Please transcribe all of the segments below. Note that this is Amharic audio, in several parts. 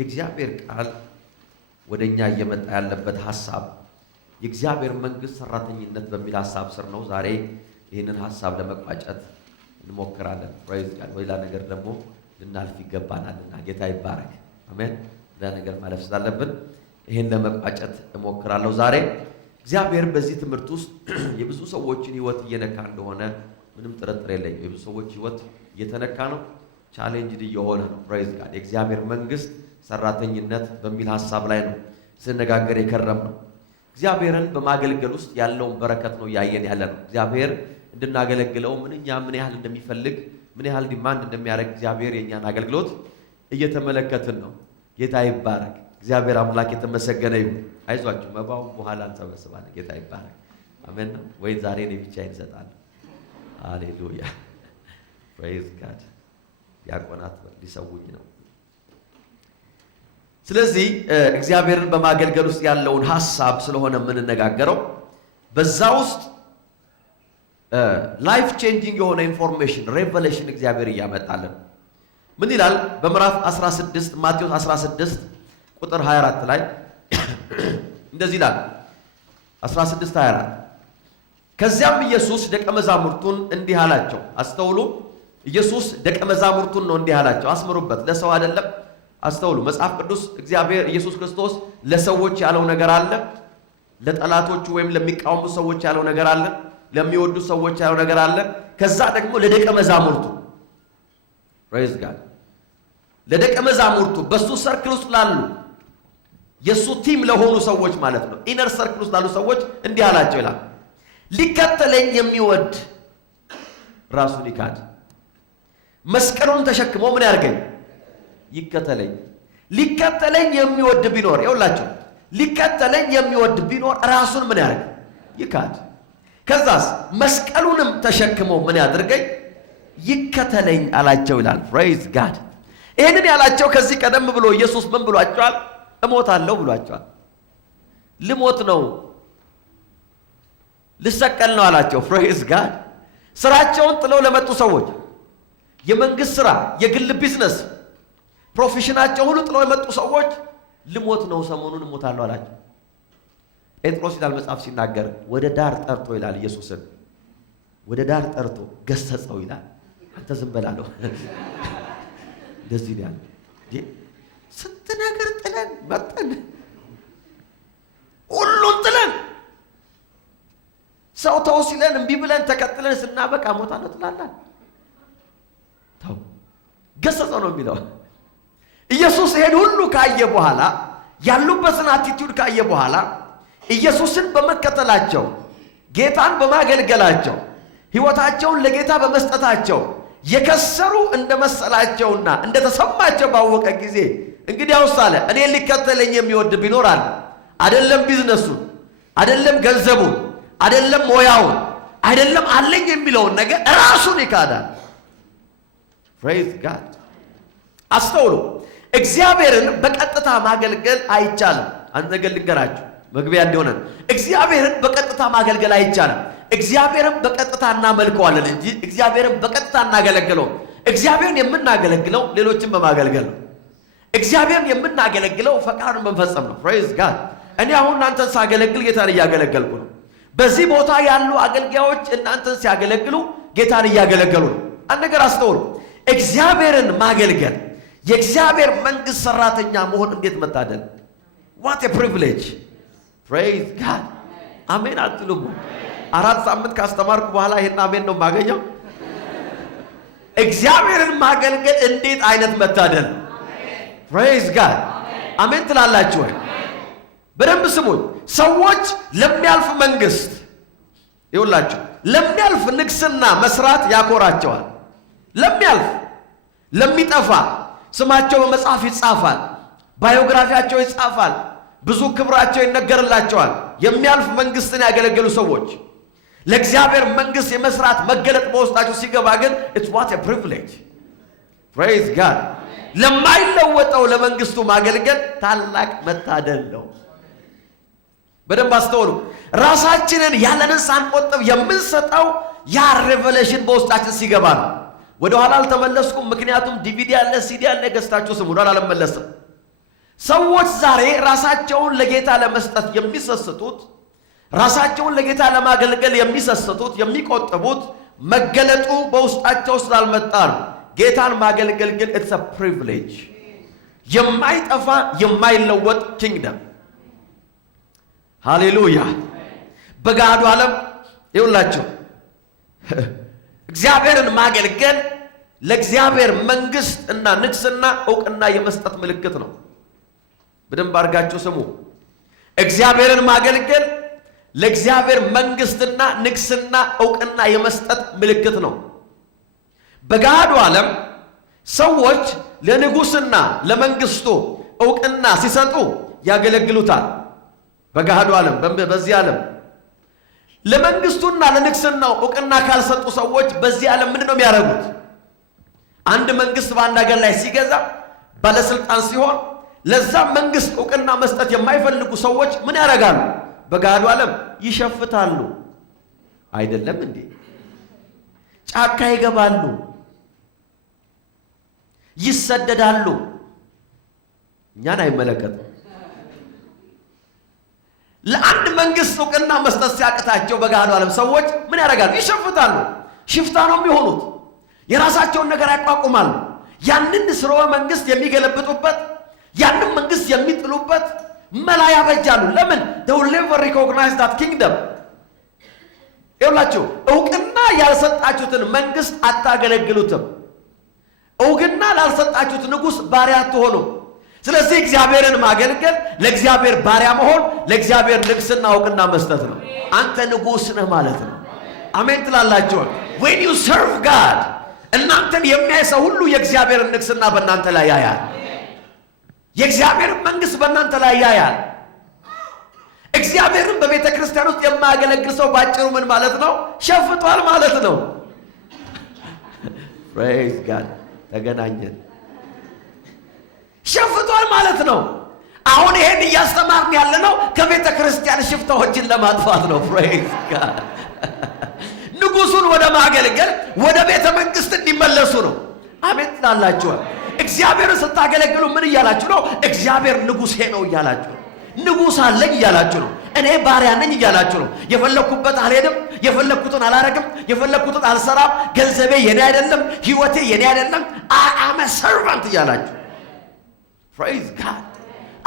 የእግዚአብሔር ቃል ወደኛ እየመጣ ያለበት ሐሳብ የእግዚአብሔር መንግስት ሰራተኝነት በሚል ሐሳብ ስር ነው። ዛሬ ይህንን ሐሳብ ለመቋጨት እንሞክራለን። ፕሬዝ ጋድ። ወይላ ነገር ደግሞ ልናልፍ ይገባናልና ጌታ ይባረክ። አሜን። ለነገር ማለፍ ስላለብን ይሄን ለመቋጨት እሞክራለሁ። ዛሬ እግዚአብሔር በዚህ ትምህርት ውስጥ የብዙ ሰዎችን ህይወት እየነካ እንደሆነ ምንም ጥርጥር የለኝም። የብዙ ሰዎች ህይወት እየተነካ ነው፣ ቻሌንጅድ እየሆነ ነው። ፕሬዝ ጋድ። የእግዚአብሔር መንግስት ሰራተኝነት በሚል ሐሳብ ላይ ነው ስንነጋገር የከረም ነው። እግዚአብሔርን በማገልገል ውስጥ ያለውን በረከት ነው ያየን ያለ ነው። እግዚአብሔር እንድናገለግለው ምን ያህል እንደሚፈልግ ምን ያህል ዲማንድ እንደሚያደርግ እግዚአብሔር የኛን አገልግሎት እየተመለከትን ነው። ጌታ ይባረክ። እግዚአብሔር አምላክ የተመሰገነ ይሁን። አይዟችሁ መባው በኋላ እንሰበስባለን። ጌታ ይባረክ። አሜን ነው ወይ? ዛሬ እኔ ብቻዬን እሰጣለሁ። ሃሌሉያ ፕሬዝ ጋድ። ያቆናት ሊሰውኝ ነው። ስለዚህ እግዚአብሔርን በማገልገል ውስጥ ያለውን ሐሳብ ስለሆነ የምንነጋገረው በዛ ውስጥ ላይፍ ቼንጂንግ የሆነ ኢንፎርሜሽን ሬቨሌሽን እግዚአብሔር እያመጣልን ምን ይላል? በምዕራፍ 16 ማቴዎስ 16 ቁጥር 24 ላይ እንደዚህ ይላል። 16:24 ከዚያም ኢየሱስ ደቀ መዛሙርቱን እንዲህ አላቸው። አስተውሉ። ኢየሱስ ደቀ መዛሙርቱን ነው እንዲህ አላቸው። አስምሩበት። ለሰው አይደለም። አስተውሉ። መጽሐፍ ቅዱስ እግዚአብሔር ኢየሱስ ክርስቶስ ለሰዎች ያለው ነገር አለ። ለጠላቶቹ ወይም ለሚቃወሙ ሰዎች ያለው ነገር አለ። ለሚወዱ ሰዎች ያለው ነገር አለ። ከዛ ደግሞ ለደቀ መዛሙርቱ ፕሬዝ ጋድ ለደቀ መዛሙርቱ በሱ ሰርክል ውስጥ ላሉ የሱ ቲም ለሆኑ ሰዎች ማለት ነው። ኢነር ሰርክል ውስጥ ላሉ ሰዎች እንዲህ አላቸው ይላል። ሊከተለኝ የሚወድ ራሱን ይካድ፣ መስቀሉን ተሸክሞ ምን ያርገኝ? ይከተለኝ። ሊከተለኝ የሚወድ ቢኖር ይኸውላችሁ፣ ሊከተለኝ የሚወድ ቢኖር ራሱን ምን ያርግ? ይካድ። ከዛስ መስቀሉንም ተሸክሞ ምን ያድርገኝ? ይከተለኝ አላቸው ይላል። ፕሬዝ ጋድ። ይህንን ያላቸው ከዚህ ቀደም ብሎ ኢየሱስ ምን ብሏቸዋል? እሞታለሁ ብሏቸዋል። ልሞት ነው፣ ልሰቀል ነው አላቸው። ፕሬዝ ጋድ። ስራቸውን ጥለው ለመጡ ሰዎች የመንግስት ስራ፣ የግል ቢዝነስ፣ ፕሮፌሽናቸው ሁሉ ጥለው የመጡ ሰዎች ልሞት ነው፣ ሰሞኑን እሞታለሁ አላቸው። ጴጥሮስ ይላል መጽሐፍ ሲናገር ወደ ዳር ጠርቶ ይላል ኢየሱስን ወደ ዳር ጠርቶ ገሰጸው ይላል። አንተ ዝም በላለሁ እንደዚህ ያለ ስንት ነገር ጥለን መጠን ሁሉን ጥለን ሰው ተው ሲለን እምቢ ብለን ተከትለን ስናበቃ ሞታለሁ ትላላል። ተው ገሰጸው ነው የሚለው። ኢየሱስ ይሄን ሁሉ ካየ በኋላ ያሉበትን አቲቲዩድ ካየ በኋላ ኢየሱስን በመከተላቸው ጌታን በማገልገላቸው ሕይወታቸውን ለጌታ በመስጠታቸው የከሰሩ እንደመሰላቸውና እንደተሰማቸው ባወቀ ጊዜ እንግዲያውስ አለ እኔ ሊከተለኝ የሚወድ ቢኖር አለ አይደለም ቢዝነሱን፣ አይደለም ገንዘቡን፣ አይደለም ሞያውን፣ አይደለም አለኝ የሚለውን ነገር ራሱን ይካዳል። ፕሬዝ ጋድ። አስተውሉ። እግዚአብሔርን በቀጥታ ማገልገል አይቻልም። አንድ ነገር ልንገራችሁ መግቢያ እንዲሆነን፣ እግዚአብሔርን በቀጥታ ማገልገል አይቻልም። እግዚአብሔርን በቀጥታ እናመልከዋለን እንጂ እግዚአብሔርን በቀጥታ እናገለግለውም። እግዚአብሔርን የምናገለግለው ሌሎችን በማገልገል ነው። እግዚአብሔርን የምናገለግለው ፈቃዱን በመፈጸም ነው። ፕሬዝ ጋድ። እኔ አሁን እናንተን ሳገለግል ጌታን እያገለገልኩ ነው። በዚህ ቦታ ያሉ አገልጋዮች እናንተን ሲያገለግሉ ጌታን እያገለገሉ ነው። አንድ ነገር አስተውሉ። እግዚአብሔርን ማገልገል የእግዚአብሔር መንግስት ሰራተኛ መሆን እንዴት መታደል! ዋት ኤ ፕሪቪሌጅ! ፕሬዝ ጋድ። አሜን አትሉም? 4 ሳምንት ካስተማርኩ በኋላ ይሄን አሜን ነው የማገኘው። እግዚአብሔርን ማገልገል እንዴት አይነት መታደል! ፕሬዝ ጋድ። አሜን ትላላችሁ ወይ? በደንብ ስሙኝ። ሰዎች ለሚያልፍ መንግስት ይውላችሁ ለሚያልፍ ንግስና መስራት ያኮራቸዋል። ለሚጠፋ ስማቸው በመጽሐፍ ይጻፋል፣ ባዮግራፊያቸው ይጻፋል፣ ብዙ ክብራቸው ይነገርላቸዋል። የሚያልፍ መንግስትን ያገለገሉ ሰዎች ለእግዚአብሔር መንግስት የመስራት መገለጥ በውስጣቸው ሲገባ ግን it's what a privilege. praise God. ለማይለወጠው ለመንግስቱ ማገልገል ታላቅ መታደል ነው። በደንብ አስተውሉ። ራሳችንን ያለንን ሳንቆጥብ የምንሰጠው ያ ሬቨሌሽን በውስጣችን ሲገባ ነው። ወደ ኋላ አልተመለስኩም፣ ምክንያቱም ዲቪዲ ያለ ሲዲ ያለ ገዝታችሁ ስሙ። ወደ ኋላ አልመለስም። ሰዎች ዛሬ ራሳቸውን ለጌታ ለመስጠት የሚሰስቱት፣ ራሳቸውን ለጌታ ለማገልገል የሚሰስቱት፣ የሚቆጥቡት መገለጡ በውስጣቸው ስላልመጣ ነው። ጌታን ማገልገል ግን it's a privilege፣ የማይጠፋ የማይለወጥ ኪንግደም። ሃሌሉያ። በጋዱ ዓለም ይውላችሁ እግዚአብሔርን ማገልገል ለእግዚአብሔር መንግስት እና ንግስና ዕውቅና የመስጠት ምልክት ነው። በደንብ አድርጋችሁ ስሙ። እግዚአብሔርን ማገልገል ለእግዚአብሔር መንግስትና ንግስና ዕውቅና የመስጠት ምልክት ነው። በጋዱ ዓለም ሰዎች ለንጉስና ለመንግስቱ ዕውቅና ሲሰጡ ያገለግሉታል። በጋዱ ዓለም በዚህ ዓለም ለመንግስቱና ለንግስናው ዕውቅና ካልሰጡ ሰዎች በዚህ ዓለም ምንድነው የሚያደርጉት? አንድ መንግስት በአንድ ሀገር ላይ ሲገዛ ባለስልጣን ሲሆን ለዛ መንግስት ዕውቅና መስጠት የማይፈልጉ ሰዎች ምን ያደርጋሉ? በጋዱ ዓለም ይሸፍታሉ። አይደለም እንዴ? ጫካ ይገባሉ፣ ይሰደዳሉ። እኛን አይመለከትም። ለአንድ መንግስት ዕውቅና መስጠት ሲያቅታቸው በጋዱ ዓለም ሰዎች ምን ያደርጋሉ? ይሸፍታሉ። ሽፍታ ነው የሚሆኑት። የራሳቸውን ነገር ያቋቁማሉ። ያንን ስርወ መንግስት የሚገለብጡበት፣ ያንን መንግስት የሚጥሉበት መላ ያበጃሉ። ለምን? they will never recognize that kingdom። ይኸውላችሁ ዕውቅና ያልሰጣችሁትን መንግስት አታገለግሉትም። ዕውቅና ላልሰጣችሁት ንጉስ ባሪያ አትሆኑም። ስለዚህ እግዚአብሔርን ማገልገል ለእግዚአብሔር ባሪያ መሆን፣ ለእግዚአብሔር ንግስና ዕውቅና መስጠት ነው። አንተ ንጉስ ነህ ማለት ነው። አሜን ትላላችሁ? when you serve God እናንተን የሚያይ ሰው ሁሉ የእግዚአብሔርን ንግስና በእናንተ ላይ ያያል። የእግዚአብሔርን መንግስት በእናንተ ላይ ያያል። እግዚአብሔርን በቤተ ክርስቲያን ውስጥ የማያገለግል ሰው ባጭሩ ምን ማለት ነው? ሸፍቷል ማለት ነው። praise God። ተገናኘን። ሸፍቷል ማለት ነው። አሁን ይሄን እያስተማርን ያለነው ከቤተ ክርስቲያን ሽፍታዎችን ለማጥፋት ነው። praise God። ንጉሱን ወደ ማገልገል ወደ ቤተ መንግስት እንዲመለሱ ነው። አሜን ትላላችሁ? እግዚአብሔርን ስታገለግሉ ምን እያላችሁ ነው? እግዚአብሔር ንጉሴ ነው እያላችሁ ነው። ንጉስ አለኝ እያላችሁ ነው። እኔ ባሪያ ነኝ እያላችሁ ነው። የፈለኩበት አልሄድም፣ የፈለኩትን አላረግም፣ የፈለኩትን አልሰራም፣ ገንዘቤ የኔ አይደለም፣ ህይወቴ የኔ አይደለም፣ I am a servant እያላችሁ praise God።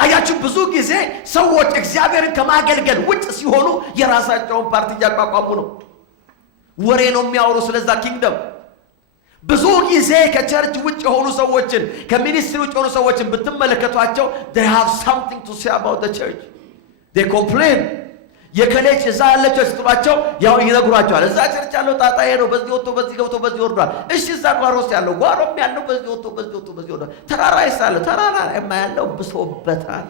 አያችሁ ብዙ ጊዜ ሰዎች እግዚአብሔርን ከማገልገል ውጭ ሲሆኑ የራሳቸውን ፓርቲ እያቋቋሙ ነው። ወሬ ነው የሚያወሩ ስለዛ ኪንግደም። ብዙ ጊዜ ከቸርች ውጭ የሆኑ ሰዎችን ከሚኒስትሪ ውጭ የሆኑ ሰዎችን ብትመለከቷቸው they have something to say about the church. they complain። የከሌች እዛ ያለችው ስትሏቸው ያው ይነግሯቸዋል። እዛ ቸርች ያለው ጣጣዬ ነው፣ በዚህ ወጥቶ በዚህ ገብቶ በዚህ ወርዷል። እሺ እዛ ጓሮስ ያለው ጓሮም ያለው በዚህ ወጥቶ በዚህ ወጥቶ በዚህ ወርዷል። ተራራ ይሳለ ተራራ የማያለው ብሶበታል።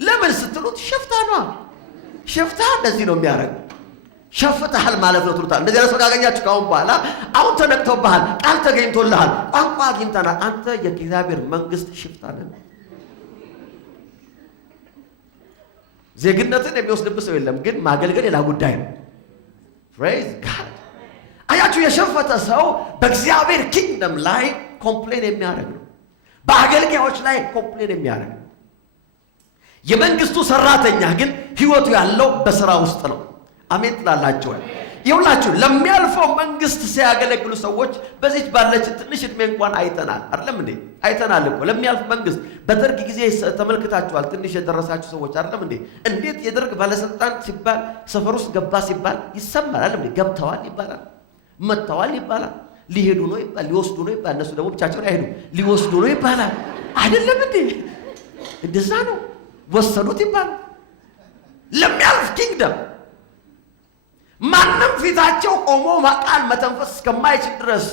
ለምን ስትሉት ሽፍታ ነው። ሽፍታ እንደዚህ ነው የሚያደርገው። ሸፍተሃል ማለት ነው ትሉታል። እንደዚህ አይነት ሰው ካገኛችሁ ካሁን በኋላ አሁን ተነቅቶብሃል፣ ቃል ተገኝቶልሃል፣ ቋንቋ አግኝተናል፣ አንተ የእግዚአብሔር መንግስት ሽፍታ ነህ። ዜግነትን የሚወስድብህ ሰው የለም፣ ግን ማገልገል ሌላ ጉዳይ ነው። praise God። አያችሁ የሸፈተ ሰው በእግዚአብሔር ኪንግደም ላይ ኮምፕሌን የሚያደርግ ነው። በአገልጋዮች ላይ ኮምፕሌን የሚያደርግ ነው። የመንግስቱ ሰራተኛ ግን ህይወቱ ያለው በስራ ውስጥ ነው። አሜን ትላላችሁ? ይኸውላችሁ ለሚያልፈው መንግስት ሲያገለግሉ ሰዎች በዚህ ባለች ትንሽ እድሜ እንኳን አይተናል። አይደለም እንዴ? አይተናል እኮ ለሚያልፍ መንግስት። በደርግ ጊዜ ተመልክታችኋል። ትንሽ የደረሳችሁ ሰዎች አይደለም እንዴ? እንዴት የደርግ ባለስልጣን ሲባል ሰፈር ውስጥ ገባ ሲባል ይሰማል። አይደለም እንዴ? ገብተዋል ይባላል፣ መጥተዋል ይባላል፣ ሊሄዱ ነው ይባላል፣ ሊወስዱ ነው ይባላል። እነሱ ደግሞ ብቻቸውን አይሄዱ፣ ሊወስዱ ነው ይባላል። አይደለም እንዴ? እንደዛ ነው። ወሰዱት ይባላል። ለሚያልፍ ኪንግደም ማንም ፊታቸው ቆሞ ቃል መተንፈስ እስከማይችል ድረስ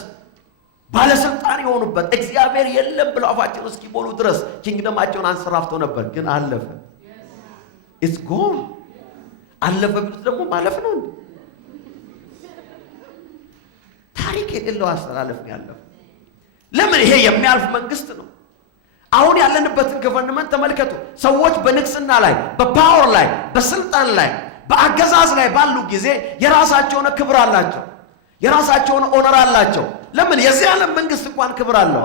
ባለስልጣን የሆኑበት እግዚአብሔር የለም ብለው አፋቸውን እስኪሞሉ ድረስ ኪንግደማቸውን አንሰራፍተው ነበር። ግን አለፈ። it's gone። አለፈ ቢሉት ደግሞ ማለፍ ነው። ታሪክ የሌለው አስተላለፍ ነው ያለው። ለምን? ይሄ የሚያልፍ መንግስት ነው። አሁን ያለንበትን ገቨርንመንት ተመልከቱ። ሰዎች በንግስና ላይ፣ በፓወር ላይ፣ በስልጣን ላይ፣ በአገዛዝ ላይ ባሉ ጊዜ የራሳቸውን ክብር አላቸው፣ የራሳቸውን ኦነር አላቸው። ለምን? የዚህ ዓለም መንግስት እንኳን ክብር አለው።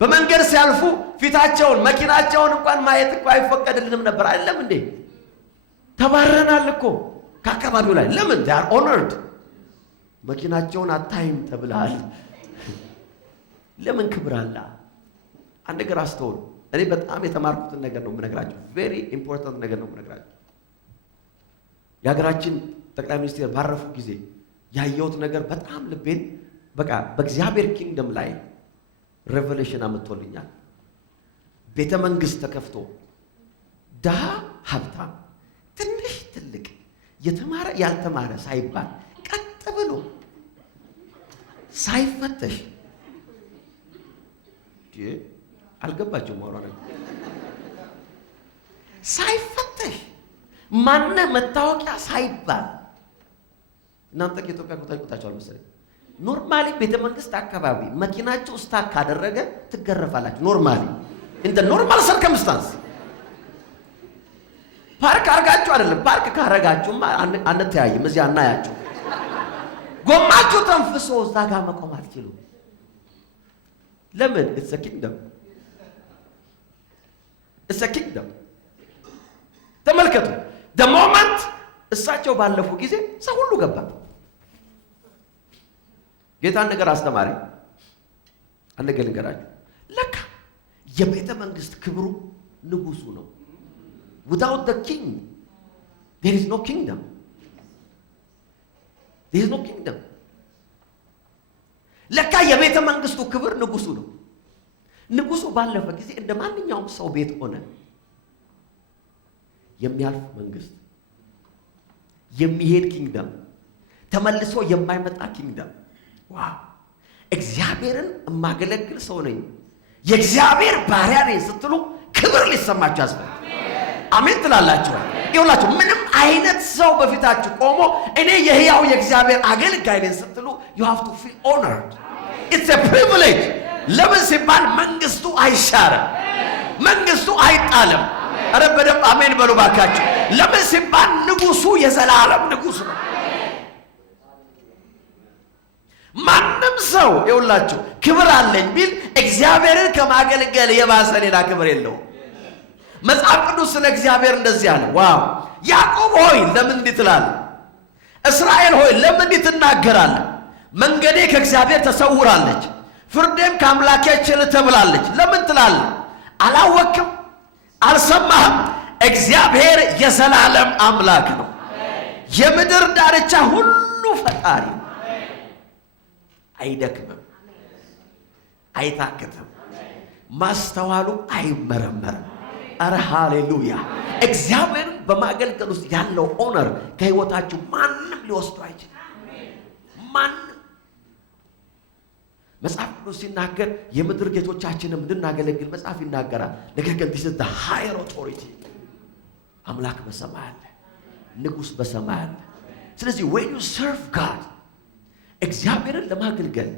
በመንገድ ሲያልፉ ፊታቸውን መኪናቸውን እንኳን ማየት እኮ አይፈቀድልንም ነበር። አይደለም እንዴ? ተባረናል እኮ ከአካባቢው ላይ። ለምን? they are honored። መኪናቸውን አታይም ተብለሃል። ለምን? ክብር አለ። አንድ ነገር አስተውሉ። እኔ በጣም የተማርኩትን ነገር ነው የምነግራችሁ። ቬሪ ኢምፖርታንት ነገር ነው የምነግራችሁ። የሀገራችን ጠቅላይ ሚኒስትር ባረፉ ጊዜ ያየሁት ነገር በጣም ልቤን በቃ በእግዚአብሔር ኪንግደም ላይ ሬቨሌሽን አመጥቶልኛል። ቤተ መንግስት ተከፍቶ ድሃ ሀብታም፣ ትንሽ ትልቅ፣ የተማረ ያልተማረ ሳይባል ቀጥ ብሎ ሳይፈተሽ አልገባችሁም? ወራረ ሳይፈተሽ ማነ መታወቂያ ሳይባል እናንተ ከኢትዮጵያ ቁጣችኋል መሰለኝ። ኖርማሊ ቤተ መንግስት አካባቢ መኪናቸው ስታክ ካደረገ ትገረፋላችሁ። ኖርማሊ እንደ ኖርማል ሰርከምስታንስ ፓርክ አርጋችሁ አይደለም። ፓርክ ካረጋችሁማ አንተያይም፣ እዚህ አናያችሁ። ጎማችሁ ተንፍሶ እዛ ጋር መቆም አትችሉ። ለምን? it's a kingdom it's a kingdom። ተመልከቱ። the moment እሳቸው ባለፉ ጊዜ ሰው ሁሉ ገባ። ጌታን ነገር አስተማሪ አንድ ነገር ልንገራችሁ። ለካ የቤተ መንግስት ክብሩ ንጉሱ ነው። without the king there is no kingdom። there is no kingdom። ለካ የቤተ መንግስቱ ክብር ንጉሱ ነው። ንጉሱ ባለፈ ጊዜ እንደ ማንኛውም ሰው ቤት ሆነ። የሚያልፍ መንግስት፣ የሚሄድ ኪንግደም፣ ተመልሶ የማይመጣ ኪንግደም። ዋው! እግዚአብሔርን የማገለግል ሰው ነኝ፣ የእግዚአብሔር ባሪያ ነኝ ስትሉ ክብር ሊሰማችሁ ያስፈልጋል። አሜን ትላላችሁ? ይኸውላችሁ ምንም አይነት ሰው በፊታችሁ ቆሞ እኔ የሕያው የእግዚአብሔር አገልጋይ ነኝ ስትሉ you have to feel honored. it's a privilege። ለምን ሲባል መንግስቱ አይሻርም፣ መንግስቱ አይጣልም። ኧረ በደንብ አሜን በሉ ባካችሁ። ለምን ሲባል ንጉሱ የዘላለም ንጉስ ነው። ማንም ሰው ይኸውላችሁ ክብር አለኝ ቢል እግዚአብሔርን ከማገልገል የባሰ ሌላ ክብር የለውም። መጽሐፍ ቅዱስ ስለ እግዚአብሔር እንደዚህ አለ። ዋው! ያዕቆብ ሆይ ለምን እንዲህ ትላለህ? እስራኤል ሆይ ለምን እንዲህ ትናገራለህ? መንገዴ ከእግዚአብሔር ተሰውራለች፣ ፍርዴም ከአምላኬ ቸል ተብላለች። ለምን ትላለህ? አላወቅም? አልሰማህም? እግዚአብሔር የዘላለም አምላክ ነው፣ የምድር ዳርቻ ሁሉ ፈጣሪ ነው። አይደክምም፣ አይታክትም፣ ማስተዋሉ አይመረመርም። አረ ሃሌሉያ! እግዚአብሔርን በማገልገል ውስጥ ያለው ኦነር ከህይወታችሁ ማንም ሊወስዱ አይችልም። ማንም። መጽሐፍ ቅዱስ ሲናገር የምድር ጌቶቻችንም እንድናገለግል መጽሐፍ ይናገራል። ነገር ግን this is the higher authority። አምላክ በሰማይ አለ፣ ንጉስ በሰማይ አለ። ስለዚህ when you serve God እግዚአብሔርን ለማገልገል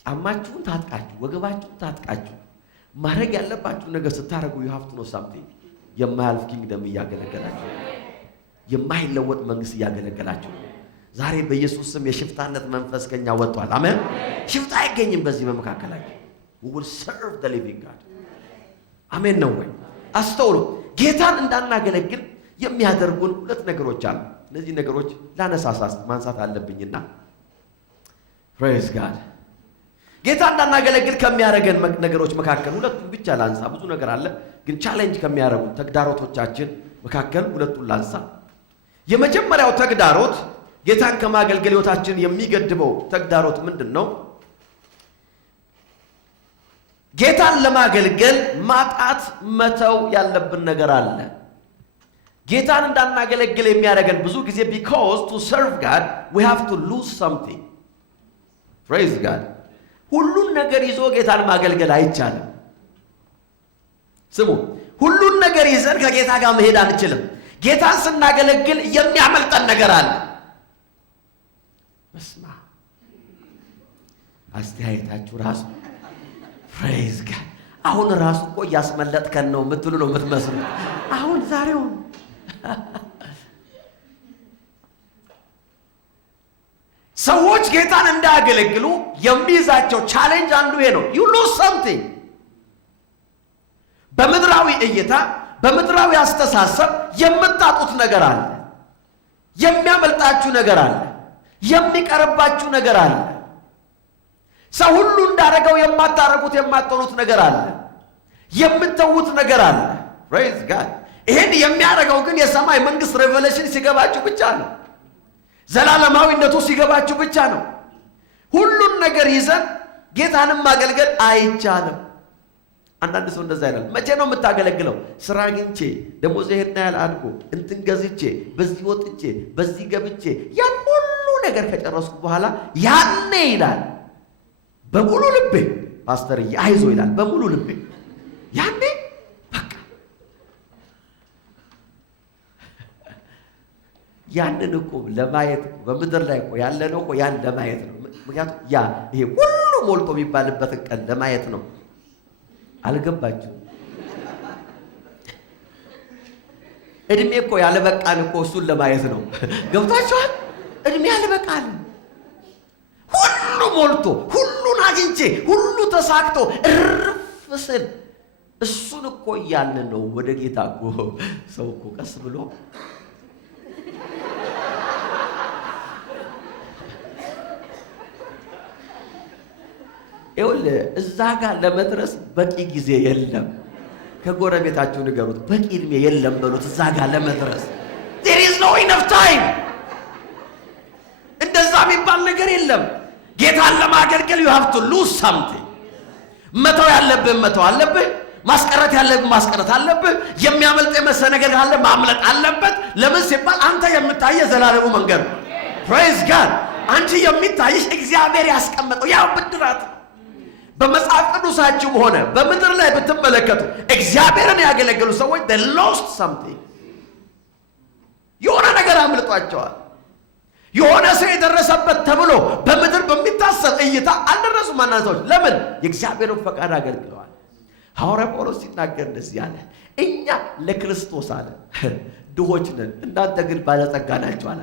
ጫማችሁን ታጥቃችሁ ወገባችሁን ታጥቃችሁ ማድረግ ያለባችሁ ነገር ስታረጉ you have to know something። የማያልፍ ኪንግደም እያገለገላችሁ፣ የማይለወጥ መንግስት እያገለገላችሁ። ዛሬ በኢየሱስ ስም የሽፍታነት መንፈስ ከኛ ወጥቷል። አሜን። ሽፍታ አይገኝም በዚህ በመካከላችሁ። we will serve the living God። አሜን ነው ወይ? አስተውሉ። ጌታን እንዳናገለግል የሚያደርጉን ሁለት ነገሮች አሉ። እነዚህ ነገሮች ላነሳሳስ ማንሳት አለብኝና praise God። ጌታ እንዳናገለግል ከሚያደርገን ነገሮች መካከል ሁለቱን ብቻ ላንሳ። ብዙ ነገር አለ፣ ግን ቻሌንጅ ከሚያደርጉ ተግዳሮቶቻችን መካከል ሁለቱን ላንሳ። የመጀመሪያው ተግዳሮት ጌታን ከማገልገል ሕይወታችን የሚገድበው ተግዳሮት ምንድነው? ጌታን ለማገልገል ማጣት መተው ያለብን ነገር አለ። ጌታን እንዳናገለግል የሚያደርገን ብዙ ጊዜ because to serve God we have to lose something። praise God። ሁሉን ነገር ይዞ ጌታን ማገልገል አይቻልም። ስሙ፣ ሁሉን ነገር ይዘን ከጌታ ጋር መሄድ አንችልም። ጌታን ስናገለግል የሚያመልጠን ነገር አለ። መስማ አስተያየታችሁ ራሱ praise God። አሁን ራሱ እኮ ያስመለጥከን ነው የምትሉ ነው የምትመስሉ። አሁን ዛሬው ሰዎች ጌታን እንዳያገለግሉ የሚይዛቸው ቻሌንጅ አንዱ ይሄ ነው። you lose something። በምድራዊ እይታ በምድራዊ አስተሳሰብ የምታጡት ነገር አለ። የሚያመልጣችሁ ነገር አለ። የሚቀርባችሁ ነገር አለ። ሰው ሁሉ እንዳደረገው የማታረጉት የማትሆኑት ነገር አለ። የምትተዉት ነገር አለ። ፕሬዝ ጋድ። ይሄን የሚያደርገው ግን የሰማይ መንግስት ሬቨሌሽን ሲገባችሁ ብቻ ነው። ዘላለማዊነቱ ሲገባችሁ ብቻ ነው። ሁሉን ነገር ይዘን ጌታንም ማገልገል አይቻልም። አንዳንድ ሰው እንደዛ ይላል። መቼ ነው የምታገለግለው? ስራ አግኝቼ ደሞዝ ይሄን ያህል አድጎ እንትን ገዝቼ በዚህ ወጥቼ በዚህ ገብቼ ያን ሁሉ ነገር ከጨረስኩ በኋላ ያኔ ይላል በሙሉ ልቤ ፓስተርዬ አይዞ ይላል በሙሉ ልቤ ያኔ በቃ ያንን እኮ ለማየት በምድር ላይ እኮ ያለነው እኮ ያን ለማየት ነው። ምክንያቱም ያ ይሄ ሁሉ ሞልቶ የሚባልበትን ቀን ለማየት ነው። አልገባችሁ? እድሜ እኮ ያለበቃን እኮ እሱን ለማየት ነው። ገብታችኋል? እድሜ ያለበቃን ሁሉ ሞልቶ ሁሉን አግኝቼ ሁሉ ተሳክቶ እርፍ ስል እሱን እኮ እያልን ነው ወደ ጌታ እኮ ሰው እኮ ቀስ ብሎ ይኸውልህ እዛ ጋር ለመድረስ በቂ ጊዜ የለም። ከጎረቤታችሁ ንገሩት፣ በቂ እድሜ የለም በሉት። እዛ ጋር ለመድረስ there is no enough time። እንደዛ የሚባል ነገር የለም። ጌታን ለማገልገል you have to lose something። መተው ያለብህ መተው አለብህ። ማስቀረት ያለብህ ማስቀረት አለብህ። የሚያመልጥ የመሰለ ነገር ካለ ማምለጥ አለበት። ለምን ሲባል አንተ የምታየው ዘላለሙ መንገድ ነው። praise God። አንቺ የሚታይሽ እግዚአብሔር ያስቀመጠው ያው ብድራት በመጽሐፍ ቅዱሳችሁ ሆነ በምድር ላይ ብትመለከቱ እግዚአብሔርን ያገለገሉ ሰዎች they lost something። የሆነ ነገር አምልጧቸዋል። የሆነ ሰው የደረሰበት ተብሎ በምድር በሚታሰብ እይታ አልደረሱም። ማናት ሰዎች ለምን? የእግዚአብሔርን ፈቃድ አገልግለዋል። ሐዋርያ ጳውሎስ ሲናገር እንደዚህ አለ፣ እኛ ለክርስቶስ አለ ድሆች ነን፣ እናንተ ግን ባለጸጋ ናችሁ አለ።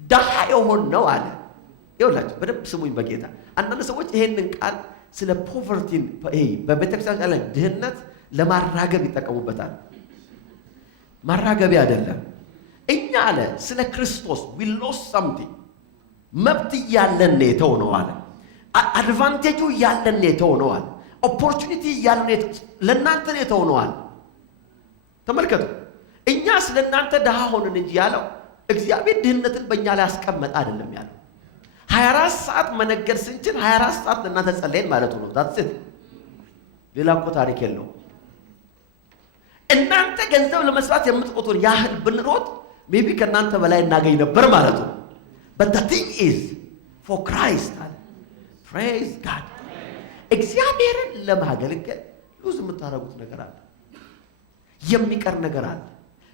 ድሃ የሆነው አለ ይኸውላችሁ፣ በደንብ ስሙኝ በጌታ። አንዳንድ ሰዎች ይሄንን ቃል ስለ ፖቨርቲን በቤተክርስቲያን ያለ ድህነት ለማራገብ ይጠቀሙበታል። ማራገቢያ አይደለም። እኛ አለ ስለ ክርስቶስ we lost something። መብት እያለን የተውነው አለ፣ አድቫንቴጁ እያለን የተውነው አለ፣ ኦፖርቹኒቲ እያለን ለእናንተ የተውነው አለ። ተመልከቱ፣ እኛ ስለ እናንተ ድሃ ሆንን እንጂ ያለው እግዚአብሔር ድህነትን በእኛ ላይ አስቀመጠ አይደለም ያለው። 24 ሰዓት መነገድ ስንችል 24 ሰዓት ለእናንተ ጸለይን ማለቱ ነው። ዛትስት ሌላ እኮ ታሪክ የለው። እናንተ ገንዘብ ለመስራት የምትቆጡን ያህል ብንሮጥ ሜቢ ከእናንተ በላይ እናገኝ ነበር ማለቱ ነው። but the thing is for Christ አለ። praise God። እግዚአብሔርን ለማገልገል ብዙ የምታረጉት ነገር አለ፣ የሚቀር ነገር አለ፣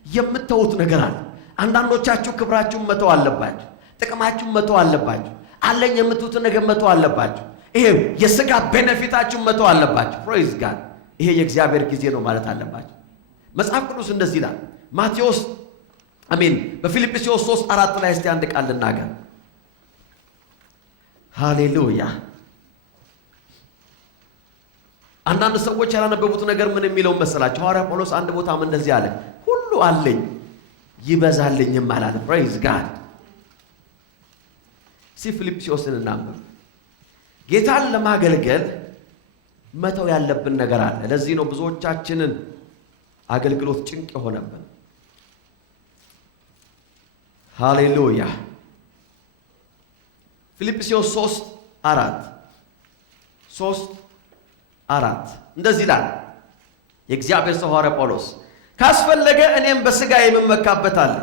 የምትተውት ነገር አለ። አንዳንዶቻችሁ ክብራችሁን መተው አለባችሁ፣ ጥቅማችሁን መተው አለባችሁ፣ አለኝ የምትሉትን ነገር መተው አለባችሁ። ይሄ የሥጋ ቤኔፊታችሁን መተው አለባችሁ። praise God። ይሄ የእግዚአብሔር ጊዜ ነው ማለት አለባችሁ። መጽሐፍ ቅዱስ እንደዚህ ይላል። ማቴዎስ በፊልጵስዩስ 3:4 ላይ እስቲ አንድ ቃል ልናገር። ሃሌሉያ። አንዳንድ ሰዎች ያላነበቡት ነገር ምን የሚለው መሰላችሁ? ሐዋርያ ጳውሎስ አንድ ቦታም እንደዚህ አለ፣ ሁሉ አለኝ ይበዛልኝም አላለ። ፕሬዝ ጋድ። ፊልጵስዩስን እናንብብ። ጌታን ለማገልገል መተው ያለብን ነገር አለ። ለዚህ ነው ብዙዎቻችንን አገልግሎት ጭንቅ የሆነብን። ሃሌሉያ። ፊልጵስዩስ 3:4 እንደዚህ ይላል የእግዚአብሔር ሰው ሐዋርያ ጳውሎስ፣ ካስፈለገ እኔም በሥጋ የምመካበት አለ።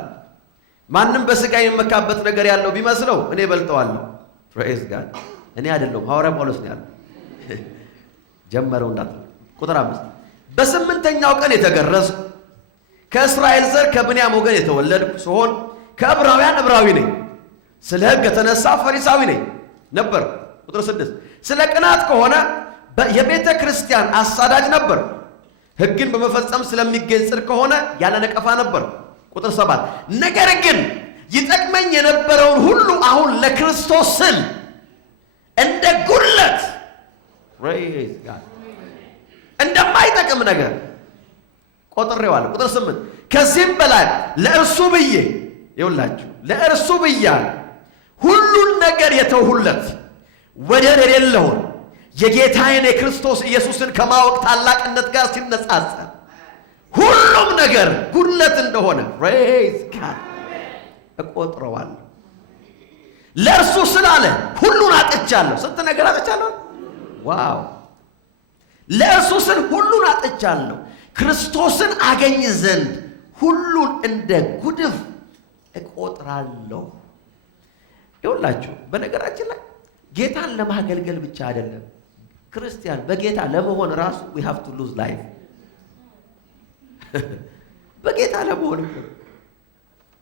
ማንም በሥጋ የምመካበት ነገር ያለው ቢመስለው እኔ በልጠዋለሁ። ፕሬዝ ጋድ። እኔ አይደለሁም፣ ሐዋርያ ጳውሎስ ነው ያለው። ጀመረው እንዳት ቁጥር 5 በስምንተኛው ቀን የተገረዝኩ ከእስራኤል ዘር ከብንያም ወገን የተወለድኩ ሲሆን ከዕብራውያን ዕብራዊ ነኝ፣ ስለ ሕግ የተነሳ ፈሪሳዊ ነኝ ነበር። ቁጥር 6 ስለ ቅናት ከሆነ የቤተ ክርስቲያን አሳዳጅ ነበር። ሕግን በመፈጸም ስለሚገኝ ጽድቅ ከሆነ ያለ ነቀፋ ነበር። ቁጥር 7 ነገር ግን ይጠቅመኝ የነበረውን ሁሉ አሁን ለክርስቶስ ስል እንደ ጉድለት እንደማይጠቅም ነገር ቆጥሬዋለሁ። ቁጥር 8 ከዚህም በላይ ለእርሱ ብዬ ይውላችሁ ለእርሱ ብያል ሁሉን ነገር የተውሁለት ወደር የሌለውን የጌታዬን የክርስቶስ ኢየሱስን ከማወቅ ታላቅነት ጋር ሲነጻጸር ሁሉም ነገር ጉድለት እንደሆነ ፕሬዝ ጋድ እቆጥረዋለሁ። ለእርሱ ስላለ ሁሉን አጥቻለሁ። ስንት ነገር አጥቻለሁ? ዋው! ለእርሱ ስል ሁሉን አጥቻለሁ፣ ክርስቶስን አገኝ ዘንድ ሁሉን እንደ ጉድፍ እቆጥራለሁ። ይኸውላችሁ በነገራችን ላይ ጌታን ለማገልገል ብቻ አይደለም ክርስቲያን በጌታ ለመሆን ራሱ we have to lose life በጌታ ለመሆን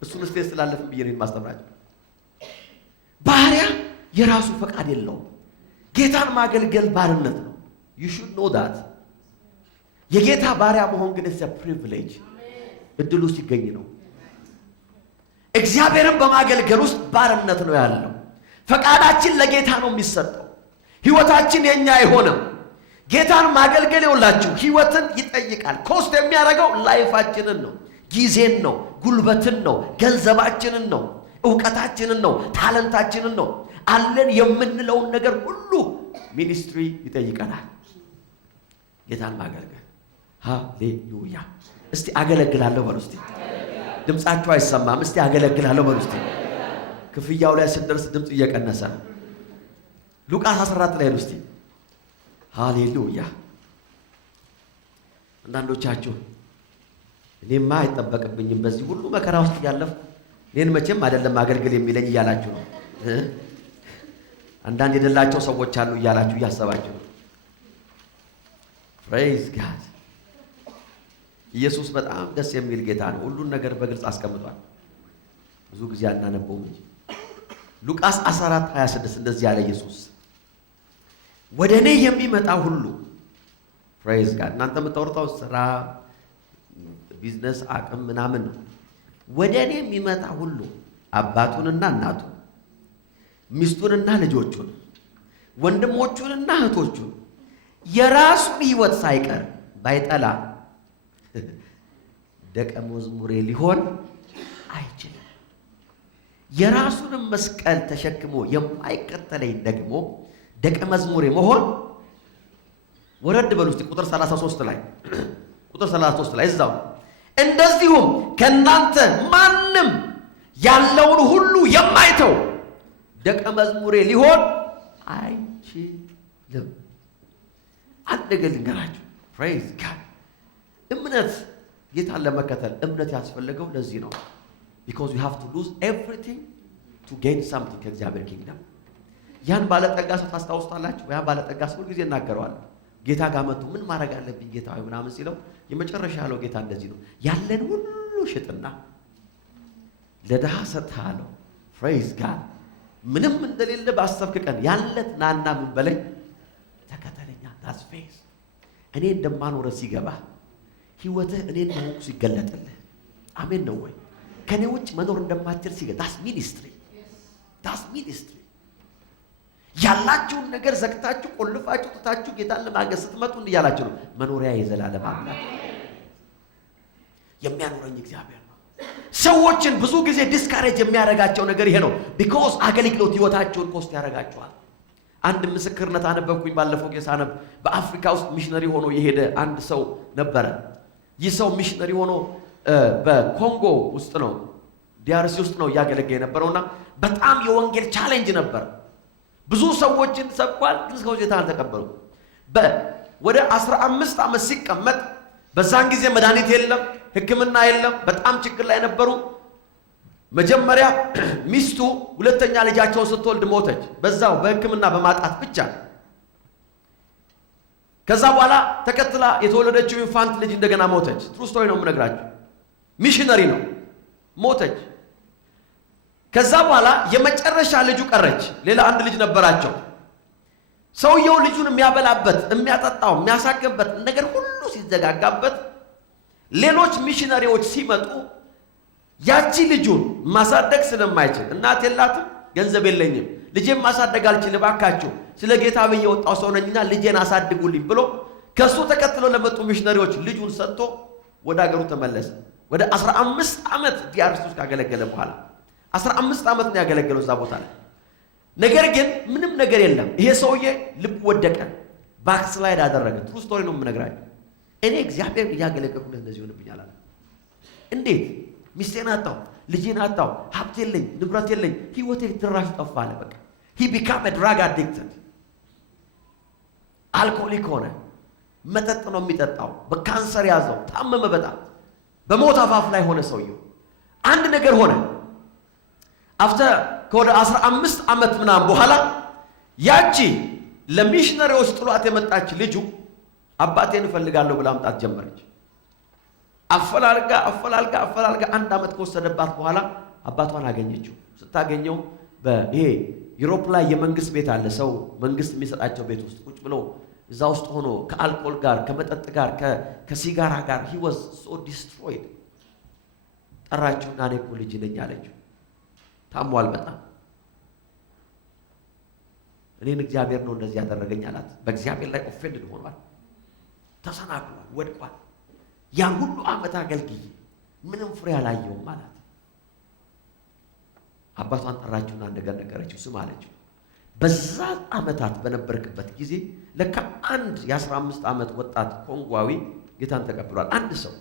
እሱን ስቴት ስላለፍ ብዬ ነው ማስተምራችሁ። ባሪያ የራሱ ፈቃድ የለውም። ጌታን ማገልገል ባርነት ነው። you should know that። የጌታ ባሪያ መሆን ግን it's a privilege። እድሉ ሲገኝ ነው። እግዚአብሔርን በማገልገል ውስጥ ባርነት ነው ያለው። ፈቃዳችን ለጌታ ነው የሚሰጠው። ህይወታችን የኛ አይሆንም። ጌታን ማገልገል ይውላችሁ ህይወትን ይጠይቃል። ኮስት የሚያደርገው ላይፋችንን ነው፣ ጊዜን ነው፣ ጉልበትን ነው፣ ገንዘባችንን ነው፣ ዕውቀታችንን ነው፣ ታለንታችንን ነው። አለን የምንለውን ነገር ሁሉ ሚኒስትሪ ይጠይቀናል። ጌታን ማገልገል ሃሌሉያ። እስቲ አገለግላለሁ በሉ። እስቲ ድምጻችሁ አይሰማም? እስቲ አገለግላለሁ በሉ። እስቲ ክፍያው ላይ ስንደርስ ድምጽ እየቀነሰ ነው። ሉቃስ 14 ላይ ነው። እስቲ ሃሌሉያ። አንዳንዶቻችሁ እኔማ አይጠበቅብኝም በዚህ ሁሉ መከራ ውስጥ ያለፍኩ እኔን መቼም አይደለም አገልግል የሚለኝ እያላችሁ ነው። አንዳንድ የደላቸው ሰዎች አሉ እያላችሁ እያሰባችሁ ነው። ፕሬዝ ጋድ። ኢየሱስ በጣም ደስ የሚል ጌታ ነው። ሁሉን ነገር በግልጽ አስቀምጧል። ብዙ ጊዜ አናነበውም እንጂ ሉቃስ 14:26 እንደዚህ ያለ ኢየሱስ ወደ እኔ የሚመጣ ሁሉ ፕሬዝ ጋድ። እናንተ የምታወርታው ስራ፣ ቢዝነስ፣ አቅም ምናምን ነው። ወደ እኔ የሚመጣ ሁሉ አባቱንና እናቱን፣ ሚስቱንና ልጆቹን፣ ወንድሞቹንና እህቶቹን የራሱን ሕይወት ሳይቀር ባይጠላ ደቀ መዝሙሬ ሊሆን አይችልም። የራሱንም መስቀል ተሸክሞ የማይከተለኝ ደግሞ ደቀ መዝሙሬ መሆን ወረድ በሉ እስቲ ቁጥር 33 ላይ ቁጥር 33 ላይ እዛው እንደዚሁም ከእናንተ ማንም ያለውን ሁሉ የማይተው ደቀ መዝሙሬ ሊሆን አይችልም። አንድ ነገር ልንገራችሁ። ፕሬዝ ጋድ። እምነት ጌታን ለመከተል እምነት ያስፈልገው ለዚህ ነው። because you have to lose everything to gain something ከእግዚአብሔር ኪንግደም። ያን ባለጠጋ ሰው ታስታውሱታላችሁ? ያ ባለጠጋ ሰው ሁልጊዜ እናገረዋል። ጌታ ጋር መጥቶ ምን ማድረግ አለብኝ ጌታ ሆይ ምናምን ሲለው የመጨረሻ ያለው ጌታ እንደዚህ ነው፣ ያለን ሁሉ ሽጥና ለድሃ ሰጥተህ አለው። ፕሬዝ ጋድ። ምንም እንደሌለ ባሰብክ ቀን ያለት ናና ምን በለኝ ተከተለኛ። that's faith። እኔ እንደማኖረ ሲገባ ህይወትህ እኔ እንደሆንኩ ሲገለጥልህ፣ አሜን ነው ወይ? ከኔ ውጭ መኖር እንደማትችል ሲገ that's ministry። ያላችሁን ነገር ዘግታችሁ ቆልፋችሁ ትታችሁ ጌታን ለማገልገል ስትመጡ እንዲያላችሁ ነው መኖሪያ የዘላለም አምላክ የሚያኖረኝ እግዚአብሔር ነው። ሰዎችን ብዙ ጊዜ ዲስካሬጅ የሚያደርጋቸው ነገር ይሄ ነው። because አገልግሎት ህይወታቸውን ኮስት ያደርጋቸዋል። አንድ ምስክርነት አነበብኩኝ ባለፈው ጌታ አነብ። በአፍሪካ ውስጥ ሚሽነሪ ሆኖ የሄደ አንድ ሰው ነበረ። ይህ ሰው ሚሽነሪ ሆኖ በኮንጎ ውስጥ ነው ዲአርሲ ውስጥ ነው እያገለገለ የነበረውና በጣም የወንጌል ቻሌንጅ ነበር። ብዙ ሰዎችን ሰብኳል፣ ግን ሰዎች ጌታን አልተቀበሉም። ወደ 15 ዓመት ሲቀመጥ በዛን ጊዜ መድኃኒት የለም፣ ሕክምና የለም። በጣም ችግር ላይ ነበሩ። መጀመሪያ ሚስቱ ሁለተኛ ልጃቸውን ስትወልድ ሞተች፣ በዛው በሕክምና በማጣት ብቻ። ከዛ በኋላ ተከትላ የተወለደችው ኢንፋንት ልጅ እንደገና ሞተች። ትሩ ስቶሪ ነው የምነግራችሁ። ሚሽነሪ ነው፣ ሞተች። ከዛ በኋላ የመጨረሻ ልጁ ቀረች። ሌላ አንድ ልጅ ነበራቸው። ሰውየው ልጁን የሚያበላበት፣ የሚያጠጣው፣ የሚያሳክምበት ነገር ሁሉ ሲዘጋጋበት ሌሎች ሚሽነሪዎች ሲመጡ ያቺ ልጁን ማሳደግ ስለማይችል እናት የላትም፣ ገንዘብ የለኝም፣ ልጄን ማሳደግ አልችልም፣ እባካችሁ ስለ ጌታ ብዬ ወጣው ሰው ነኝና ልጄን አሳድጉልኝ ብሎ ከሱ ተከትሎ ለመጡ ሚሽነሪዎች ልጁን ሰጥቶ ወደ ሀገሩ ተመለሰ። ወደ 15 ዓመት ዲያርስ ውስጥ ካገለገለ በኋላ 15 ዓመት ነው ያገለገለው እዛ ቦታ ላይ። ነገር ግን ምንም ነገር የለም። ይሄ ሰውዬ ልብ ወደቀ፣ ባክስላይድ አደረገ። ትሩ ስቶሪ ነው የምነግራችሁ። እኔ እግዚአብሔር እያገለገልኩ እንደዚህ ሆነብኛል አለ። እንዴት? ሚስቴን አጣው፣ ልጄን አጣው፣ ሀብት የለኝ፣ ንብረት የለኝ፣ ህይወቴ ድራሽ ጠፋ አለ። በቃ he became a drug addicted። አልኮሊክ ሆነ። መጠጥ ነው የሚጠጣው። በካንሰር ያዘው፣ ታመመ በጣም በሞት አፋፍ ላይ ሆነ ሰውየው። አንድ ነገር ሆነ። አፍተር ከወደ 15 ዓመት ምናምን በኋላ ያቺ ለሚሽነሪዎች ጥሏት የመጣች ልጁ አባቴን እፈልጋለሁ ብላ አምጣት ጀመረች። አፈላልጋ 1 ዓመት ከወሰደባት በኋላ አባቷን አገኘችው። ስታገኘው በይሄ ዩሮፕ ላይ የመንግስት ቤት አለ። ሰው መንግስት የሚሰጣቸው ቤት ውስጥ ቁጭ ብሎ እዛ ውስጥ ሆኖ ከአልኮል ጋር ከመጠጥ ጋር ከሲጋራ ጋር he was so destroyed። ጠራችውና እኔ እኮ ልጅ ነኝ አለችው። ታሟል በጣም። እኔን እግዚአብሔር ነው እንደዚህ ያደረገኝ አላት። በእግዚአብሔር ላይ ኦፌንድድ ሆኗል፣ ተሰናክሏል፣ ወድቋል። ያን ሁሉ ዓመት አገልግዬ ምንም ፍሬ አላየውም አላት። አባቷን ጠራችውና እንደገና ነገረችው። ስም አለችው፣ በዛ ዓመታት በነበርክበት ጊዜ ለካ አንድ የ15 ዓመት ወጣት ኮንጓዊ ጌታን ተቀብሏል። አንድ ሰው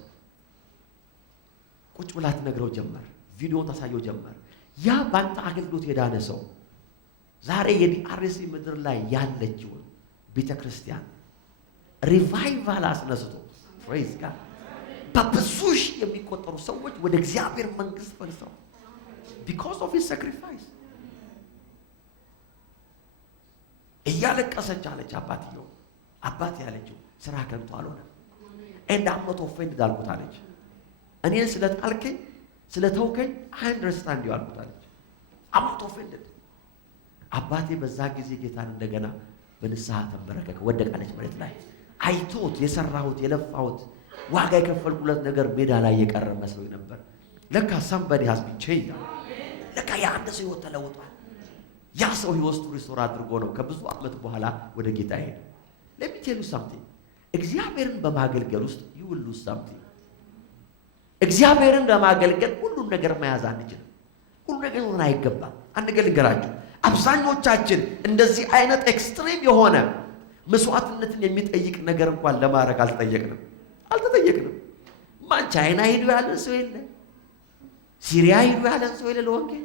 ቁጭ ብላ ትነግረው ጀመር፣ ቪዲዮን ታሳየው ጀመር። ያ ባንተ አገልግሎት የዳነ ሰው ዛሬ የዲአርሲ ምድር ላይ ያለችውን ቤተክርስቲያን ሪቫይቫል አስነስቶ ፕሬዝ ጋድ በብዙ ሺህ የሚቆጠሩ ሰዎች ወደ እግዚአብሔር መንግስት ፈልሰው because of his sacrifice። እያለቀሰች አለች አባትየው፣ አባት ያለችው ስራ ከንቱ አልሆነም። and I'm not offended አልኩት አለች። እኔን ስለጣልከኝ ስለተውከኝ I understand you አልኩት አለች። I'm not offended። አባቴ በዛ ጊዜ ጌታን እንደገና በንስሐ ተንበረከከ፣ ወደቃለች መሬት ላይ። አይቶት የሰራሁት የለፋሁት ዋጋ የከፈልኩለት ነገር ሜዳ ላይ የቀረ መስሎኝ ነበር። ለካ somebody has been changed። ለካ የአንድ ሰው ህይወት ተለውጧል። ያ ሰው ህይወቱ ሪስቶር አድርጎ ነው ከብዙ ዓመት በኋላ ወደ ጌታ ሄደ። let me tell you something። እግዚአብሔርን በማገልገል ውስጥ you will lose something። እግዚአብሔርን ለማገልገል ሁሉን ነገር መያዝ አንችልም። ሁሉ ነገር ሆነ አይገባም። አንድ ነገር ልንገራችሁ፣ አብዛኞቻችን እንደዚህ አይነት ኤክስትሪም የሆነ መስዋዕትነትን የሚጠይቅ ነገር እንኳን ለማድረግ አልተጠየቅንም። ማን ቻይና ሄዱ ያለን ሰው የለ፣ ሲሪያ ሄዱ ያለን ሰው የለ፣ ለወንጌል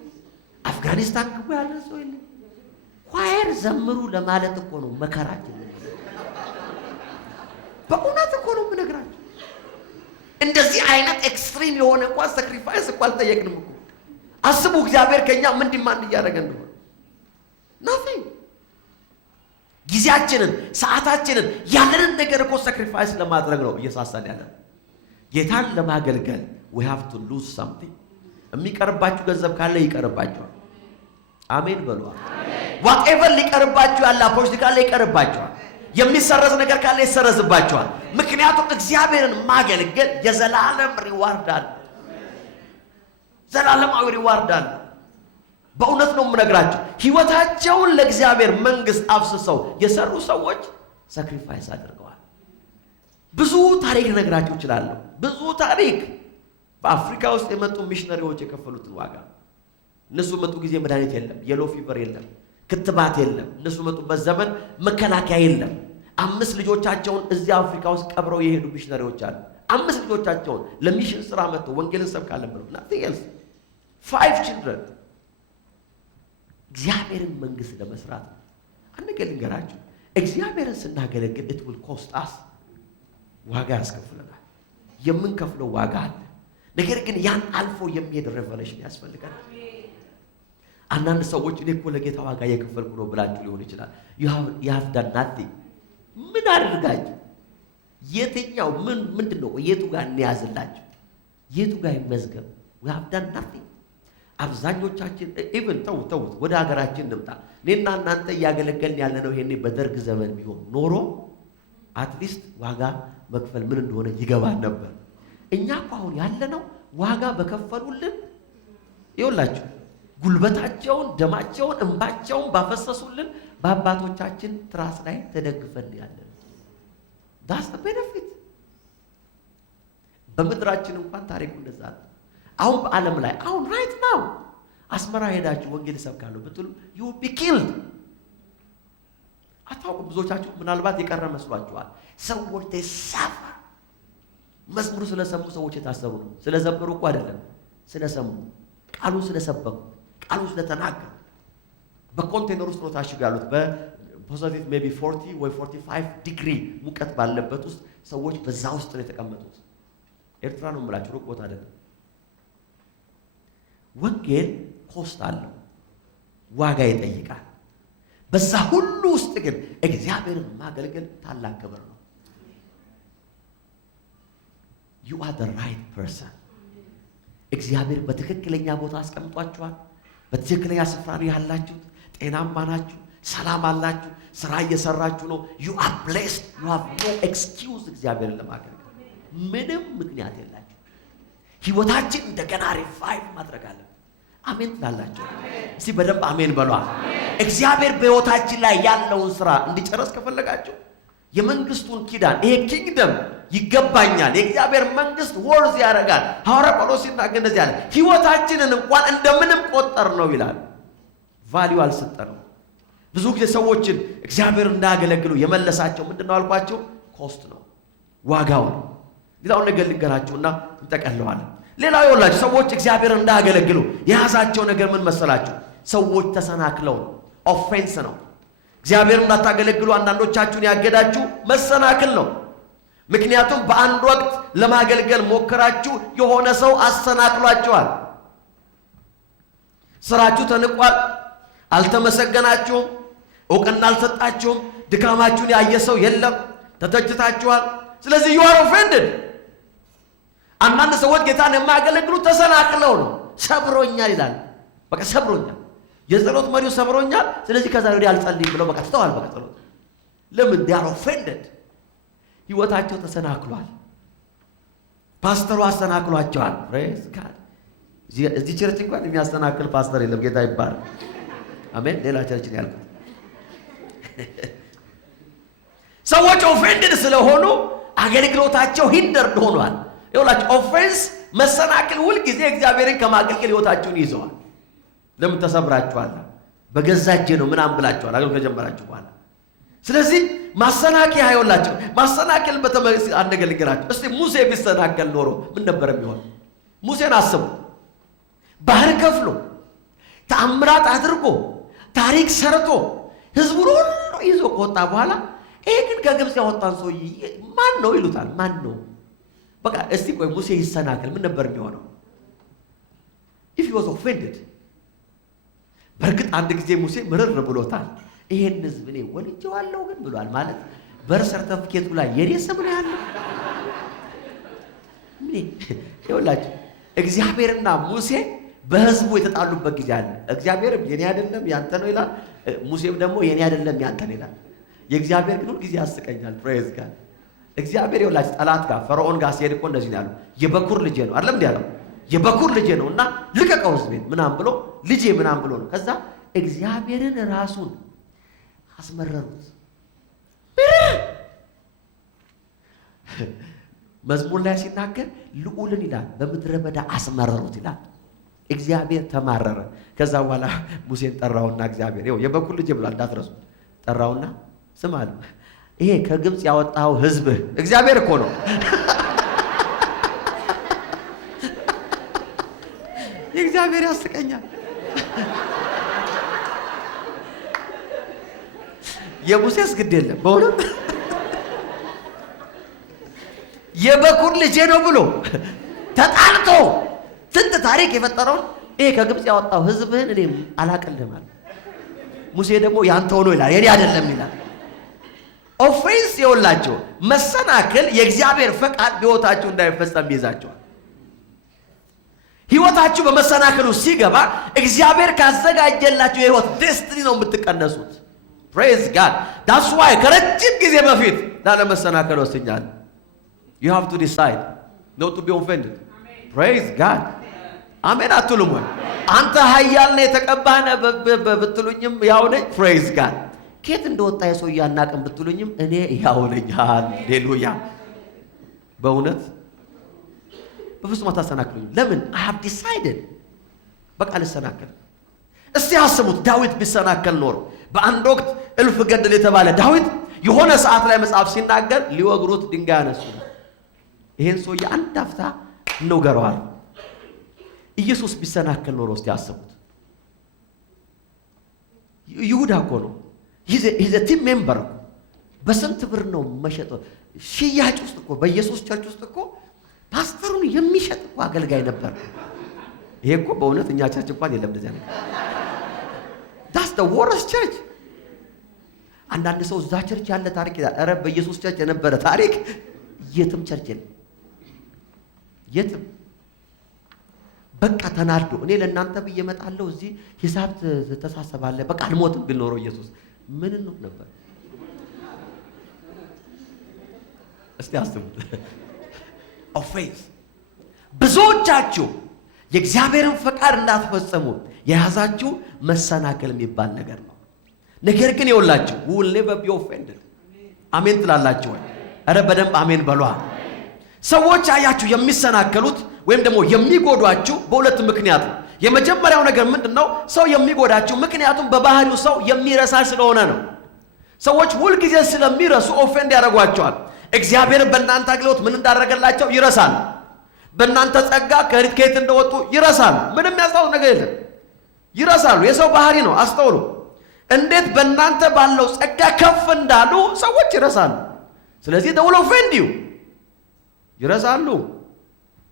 አፍጋኒስታን ግቡ ያለን ሰው የለ። ኳየር ዘምሩ ለማለት እኮ ነው መከራችን። በእውነት እኮ ነው የምነግራችሁ። እንደዚህ አይነት ኤክስትሪም የሆነ እንኳን ሳክሪፋይስ እኮ አልጠየቅንም እኮ። አስቡ እግዚአብሔር ከኛ ምን ዲማንድ እያደረገ እንደሆነ። nothing። ጊዜያችንን፣ ሰዓታችንን፣ ያለንን ነገር እኮ ሳክሪፋይስ ለማድረግ ነው እየሳሳን ያለን። ጌታን ለማገልገል we have to lose something። የሚቀርባችሁ ገንዘብ ካለ ይቀርባችኋል። አሜን በሉ። whatever ሊቀርባችሁ ያለ ፖለቲካ ላይ ይቀርባችኋል። የሚሰረዝ ነገር ካለ ይሰረዝባችኋል። ምክንያቱም እግዚአብሔርን ማገልገል የዘላለም ሪዋርድ አለ። ዘላለማዊ ሪዋርድ አለ። በእውነት ነው የምነግራችሁ። ህይወታቸውን ለእግዚአብሔር መንግስት አፍስሰው የሰሩ ሰዎች ሳክሪፋይስ አድርገዋል። ብዙ ታሪክ ነግራችሁ እችላለሁ። ብዙ ታሪክ በአፍሪካ ውስጥ የመጡ ሚሽነሪዎች የከፈሉትን ዋጋ። እነሱ መጡ ጊዜ መድኃኒት የለም፣ የሎ ፊቨር የለም፣ ክትባት የለም። እነሱ መጡበት ዘመን መከላከያ የለም። 5 ልጆቻቸውን እዚያ አፍሪካ ውስጥ ቀብረው የሄዱ ሚሽነሪዎች አሉ። 5 ልጆቻቸውን ለሚሽን ስራ መጥተው ወንጌልን ሰብካለን ብለው nothing else 5 children እግዚአብሔርን መንግስት ለመስራት ነው። አንድ ነገር ልንገራችሁ፣ እግዚአብሔርን ስናገለግል it will cost us ዋጋ ያስከፍለናል። የምንከፍለው ዋጋ አለ። ነገር ግን ያን አልፎ የሚሄድ ሬቨሌሽን ያስፈልገናል። አንዳንድ ሰዎች እኔ እኮ ለጌታ ዋጋ የከፈልኩ ነው ብላችሁ ሊሆን ይችላል። you have done nothing። ምን አድርጋችሁ? የትኛው ምንድነው? የቱ ጋር እንያዝላችሁ? የቱ ጋር ይመዝገብ? we have done nothing። አብዛኞቻችን ኢቭን ተውት ወደ ሀገራችን እንምጣ። እኔና እናንተ እያገለገልን ያለነው ይሄኔ በደርግ ዘመን ቢሆን ኖሮ አትሊስት ዋጋ መክፈል ምን እንደሆነ ይገባን ነበር። እኛ እኮ አሁን ያለነው ዋጋ በከፈሉልን ይኸውላችሁ ጉልበታቸውን፣ ደማቸውን፣ እንባቸውን ባፈሰሱልን በአባቶቻችን ትራስ ላይ ተደግፈን ያለን። that's the benefit። በምድራችን እንኳን ታሪኩ እንደዛ ነው። አሁን በዓለም ላይ አሁን ራይት ናው አስመራ ሄዳችሁ ወንጌል ሰብካለሁ ብትሉ you will be killed። አታውቁም። ብዙዎቻችሁ ምናልባት የቀረ መስሏችኋል። ሰዎች ተሳፋ መዝሙሩ ስለሰሙ ሰዎች የታሰሩ ነው። ስለዘመሩ እኮ አይደለም፣ ስለሰሙ ቃሉን ስለሰበኩ ቃሉን ስለተናገሩ በኮንቴነር ውስጥ ነው ታሽገው ያሉት። በፖዚቲቭ ሜቢ 40 ወይ 45 ዲግሪ ሙቀት ባለበት ውስጥ ሰዎች በዛ ውስጥ ነው የተቀመጡት። ኤርትራ ነው የምላችሁ፣ ሩቅ ቦታ አይደለም። ወንጌል ኮስት አለው፣ ዋጋ ይጠይቃል። በዛ ሁሉ ውስጥ ግን እግዚአብሔርን ማገልገል ታላቅ ክብር ነው። you are the right person። እግዚአብሔር በትክክለኛ ቦታ አስቀምጧችኋል። በትክክለኛ ስፍራ ነው ያላችሁት። ጤናማ ናችሁ፣ ሰላም አላችሁ፣ ስራ እየሰራችሁ ነው። you are blessed። you have no excuse እግዚአብሔርን ለማገልገል ምንም ምክንያት የላችሁ። ህይወታችን እንደገና ሪቫይቭ ማድረግ አለብን። አሜን ትላላችሁ? እስቲ በደንብ አሜን በሏ። እግዚአብሔር በህይወታችን ላይ ያለውን ስራ እንዲጨርስ ከፈለጋችሁ የመንግስቱን ኪዳን ይሄ ኪንግደም ይገባኛል፣ የእግዚአብሔር መንግስት ወርዝ ያደርጋል። ሐዋርያ ጳውሎስ ሲናገር እንደዚህ ያለ ህይወታችንን እንኳን እንደምንም ቆጠር ነው ይላል። ቫልዩ አልሰጠነው። ብዙ ጊዜ ሰዎችን እግዚአብሔር እንዳያገለግሉ የመለሳቸው ምንድነው አልኳቸው? ኮስት ነው፣ ዋጋው ነው። ሌላውን ነገር ልንገራችሁና እንጠቀለዋለን። ሌላው ይኸውላችሁ ሰዎች እግዚአብሔር እንዳያገለግሉ የያዛቸው ነገር ምን መሰላችሁ? ሰዎች ተሰናክለው ነው። ኦፌንስ ነው። እግዚአብሔር እንዳታገለግሉ አንዳንዶቻችሁን ያገዳችሁ መሰናክል ነው። ምክንያቱም በአንድ ወቅት ለማገልገል ሞከራችሁ፣ የሆነ ሰው አሰናክሏችኋል። ስራችሁ ተንቋል፣ አልተመሰገናችሁም፣ እውቅና አልሰጣችሁም፣ ድካማችሁን ያየ ሰው የለም፣ ተተችታችኋል። ስለዚህ you are offended። አንዳንድ ሰዎች ጌታን የማያገለግሉ ተሰናክለው ነው። ሰብሮኛል ይላል። በቃ ሰብሮኛል፣ የጸሎት መሪው ሰብሮኛል፣ ስለዚህ ከዛ ወዲህ አልጸልይም ብለው በቃ ተዋል። በቃ ጸሎት ለምን they are offended። ህይወታቸው ተሰናክሏል። ፓስተሩ አሰናክሏቸዋል። ፕሬዝ ጋድ። እዚህ ቸርች እንኳን የሚያሰናክል ፓስተር የለም። ጌታ ይባረክ። አሜን። ሌላ ቸርች ነው ያልኩት። ሰዎች ኦፌንድድ ስለሆኑ አገልግሎታቸው ሂንደርድ ሆኗል። ይኸውላችሁ ኦፌንስ መሰናክል ሁልጊዜ እግዚአብሔርን ከማገልገል ህይወታችሁን ይዘዋል። ለምን ተሰብራችኋል? በገዛ እጄ ነው ምናምን ብላችኋል አገልግሎት ከጀመራችሁ በኋላ። ስለዚህ ማሰናከያ ይኸውላችሁ ማሰናከል በተመለከተ አንድ ነገር ልንገራችሁ። እስቲ ሙሴ ቢሰናከል ኖሮ ምን ነበር የሚሆነው? ሙሴን አስቡ። ባህር ከፍሎ ተአምራት አድርጎ ታሪክ ሰርቶ ህዝቡን ሁሉ ይዞ ከወጣ በኋላ ይሄ ግን ከግብፅ ያወጣን ሰውዬ ማን ነው ይሉታል። ማን ነው? በቃ እስቲ ቆይ ሙሴ ይሰናከል ምን ነበር የሚሆነው? if he was offended። በእርግጥ አንድ ጊዜ ሙሴ ምርር ብሎታል። ይሄን ህዝብ እኔ ወልጄዋለሁ ግን ብሏል። ማለት በርስ ሰርተፊኬቱ ላይ የኔ ስም ነው ያለው። ምን ይኸውላችሁ እግዚአብሔርና ሙሴ በህዝቡ የተጣሉበት ጊዜ አለ። እግዚአብሔርም የኔ አይደለም ያንተ ነው ይላል፣ ሙሴም ደግሞ የኔ አይደለም ያንተ ነው ይላል። የእግዚአብሔር ግን ሁሉ ጊዜ ያስቀኛል። ፕሬዝ ጋድ። እግዚአብሔር ይኸውላችሁ ጠላት ጋር ፈርዖን ጋር ሲሄድ እኮ እንደዚህ ነው ያለው፣ የበኩር ልጄ ነው አይደለም እንዴ ያለው፣ የበኩር ልጄ ነው እና ልቀቀው ህዝቤን ምናምን ብሎ ልጄ ምናምን ብሎ ነው። ከዛ እግዚአብሔርን ራሱን አስመረሩት። መዝሙር ላይ ሲናገር ልዑልን ይላል በምድረ በዳ አስመረሩት ይላል። እግዚአብሔር ተማረረ። ከዛ በኋላ ሙሴን ጠራውና እግዚአብሔር ይኸው የበኩር ልጄ ብሏል እንዳትረሱ። ጠራውና ስም አለ ይሄ ከግብፅ ያወጣው ህዝብ እግዚአብሔር እኮ ነው። እግዚአብሔር ያስቀኛል። የሙሴስ ግድ የለም በእውነት የበኩር ልጄ ነው ብሎ ተጣልቶ ስንት ታሪክ የፈጠረውን ይሄ ከግብፅ ያወጣው ህዝብህን እኔ አላቅልህም አለ። ሙሴ ደግሞ ያንተ ሆኖ ይላል የኔ አይደለም ይላል። ኦፌንስ ይኸውላችሁ መሰናክል የእግዚአብሔር ፈቃድ በህይወታችሁ እንዳይፈጸም ይዛቸዋል። ህይወታችሁ በመሰናክሉ ሲገባ እግዚአብሔር ካዘጋጀላችሁ የህይወት ዴስቲኒ ነው የምትቀነሱት። ፕሬዝ ጋድ። ዳትስ ዋይ ከረጅም ጊዜ በፊት ላለመሰናከል ወስኛለሁ። you have to decide not to be offended። ፕሬዝ ጋድ። አሜን አትሉም ወይ? አንተ ኃያል ነህ የተቀባህ ነህ ብትሉኝም ያው ነኝ። ፕሬዝ ጋድ። ከየት እንደወጣ የሰው ያናቀም ብትሉኝም እኔ ያው ነኝ። ሃሌሉያ። በእውነት በፍጹም አታሰናክሉኝ። ለምን? I have decided በቃ ልሰናከል። እስቲ አስቡት ዳዊት ቢሰናከል ኖሮ በአንድ ወቅት እልፍ ገደል የተባለ ዳዊት የሆነ ሰዓት ላይ መጽሐፍ ሲናገር ሊወግሩት ድንጋይ አነሱ። ይሄን ሰውዬ አንድ አፍታ እንውገረዋል። ኢየሱስ ቢሰናከል ኖሮ እስቲ አስቡት። ይሁዳ እኮ ነው he's a team member። በስንት ብር ነው መሸጠው? ሽያጭ ውስጥ እኮ በኢየሱስ ቸርች ውስጥ እኮ ፓስተሩን የሚሸጥ እኮ አገልጋይ ነበር። ይሄ እኮ በእውነት እኛ ቸርች እንኳን የለም እንደዚህ አይነት። that's the worst church። አንዳንድ ሰው እዛ ቸርች ያለ ታሪክ ይላል። ኧረ በኢየሱስ ቸርች የነበረ ታሪክ የትም ቸርች የለም። የትም በቃ ተናዶ እኔ ለእናንተ ብዬ እመጣለሁ እዚህ ሂሳብ ተሳሰባለ በቃ አልሞትም ብል ኖሮ ኢየሱስ ምን ነው ነበር? እስቲ አስቡት። ኦፌንስ ብዙዎቻችሁ የእግዚአብሔርን ፈቃድ እንዳትፈጽሙ የያዛችሁ መሰናከል የሚባል ነገር ነው። ነገር ግን ይኸውላችሁ we will never be offended። አሜን ትላላችሁ ወይ? ኧረ በደንብ አሜን በሏ። ሰዎች አያችሁ የሚሰናከሉት ወይም ደግሞ የሚጎዷችሁ በሁለት ምክንያት ነው። የመጀመሪያው ነገር ምንድነው? ሰው የሚጎዳችሁ ምክንያቱም በባህሪው ሰው የሚረሳ ስለሆነ ነው። ሰዎች ሁልጊዜ ስለሚረሱ ኦፌንድ ያደርጓቸዋል። እግዚአብሔር በእናንተ አገልግሎት ምን እንዳደረገላቸው ይረሳል። በእናንተ ጸጋ ከየት እንደወጡ ይረሳል። ምንም ያስታውስ ነገር የለም። ይረሳሉ። የሰው ባህሪ ነው። አስተውሉ። እንዴት በእናንተ ባለው ጸጋ ከፍ እንዳሉ ሰዎች ይረሳሉ። ስለዚህ ደውለው ኦፌንድ ይረሳሉ።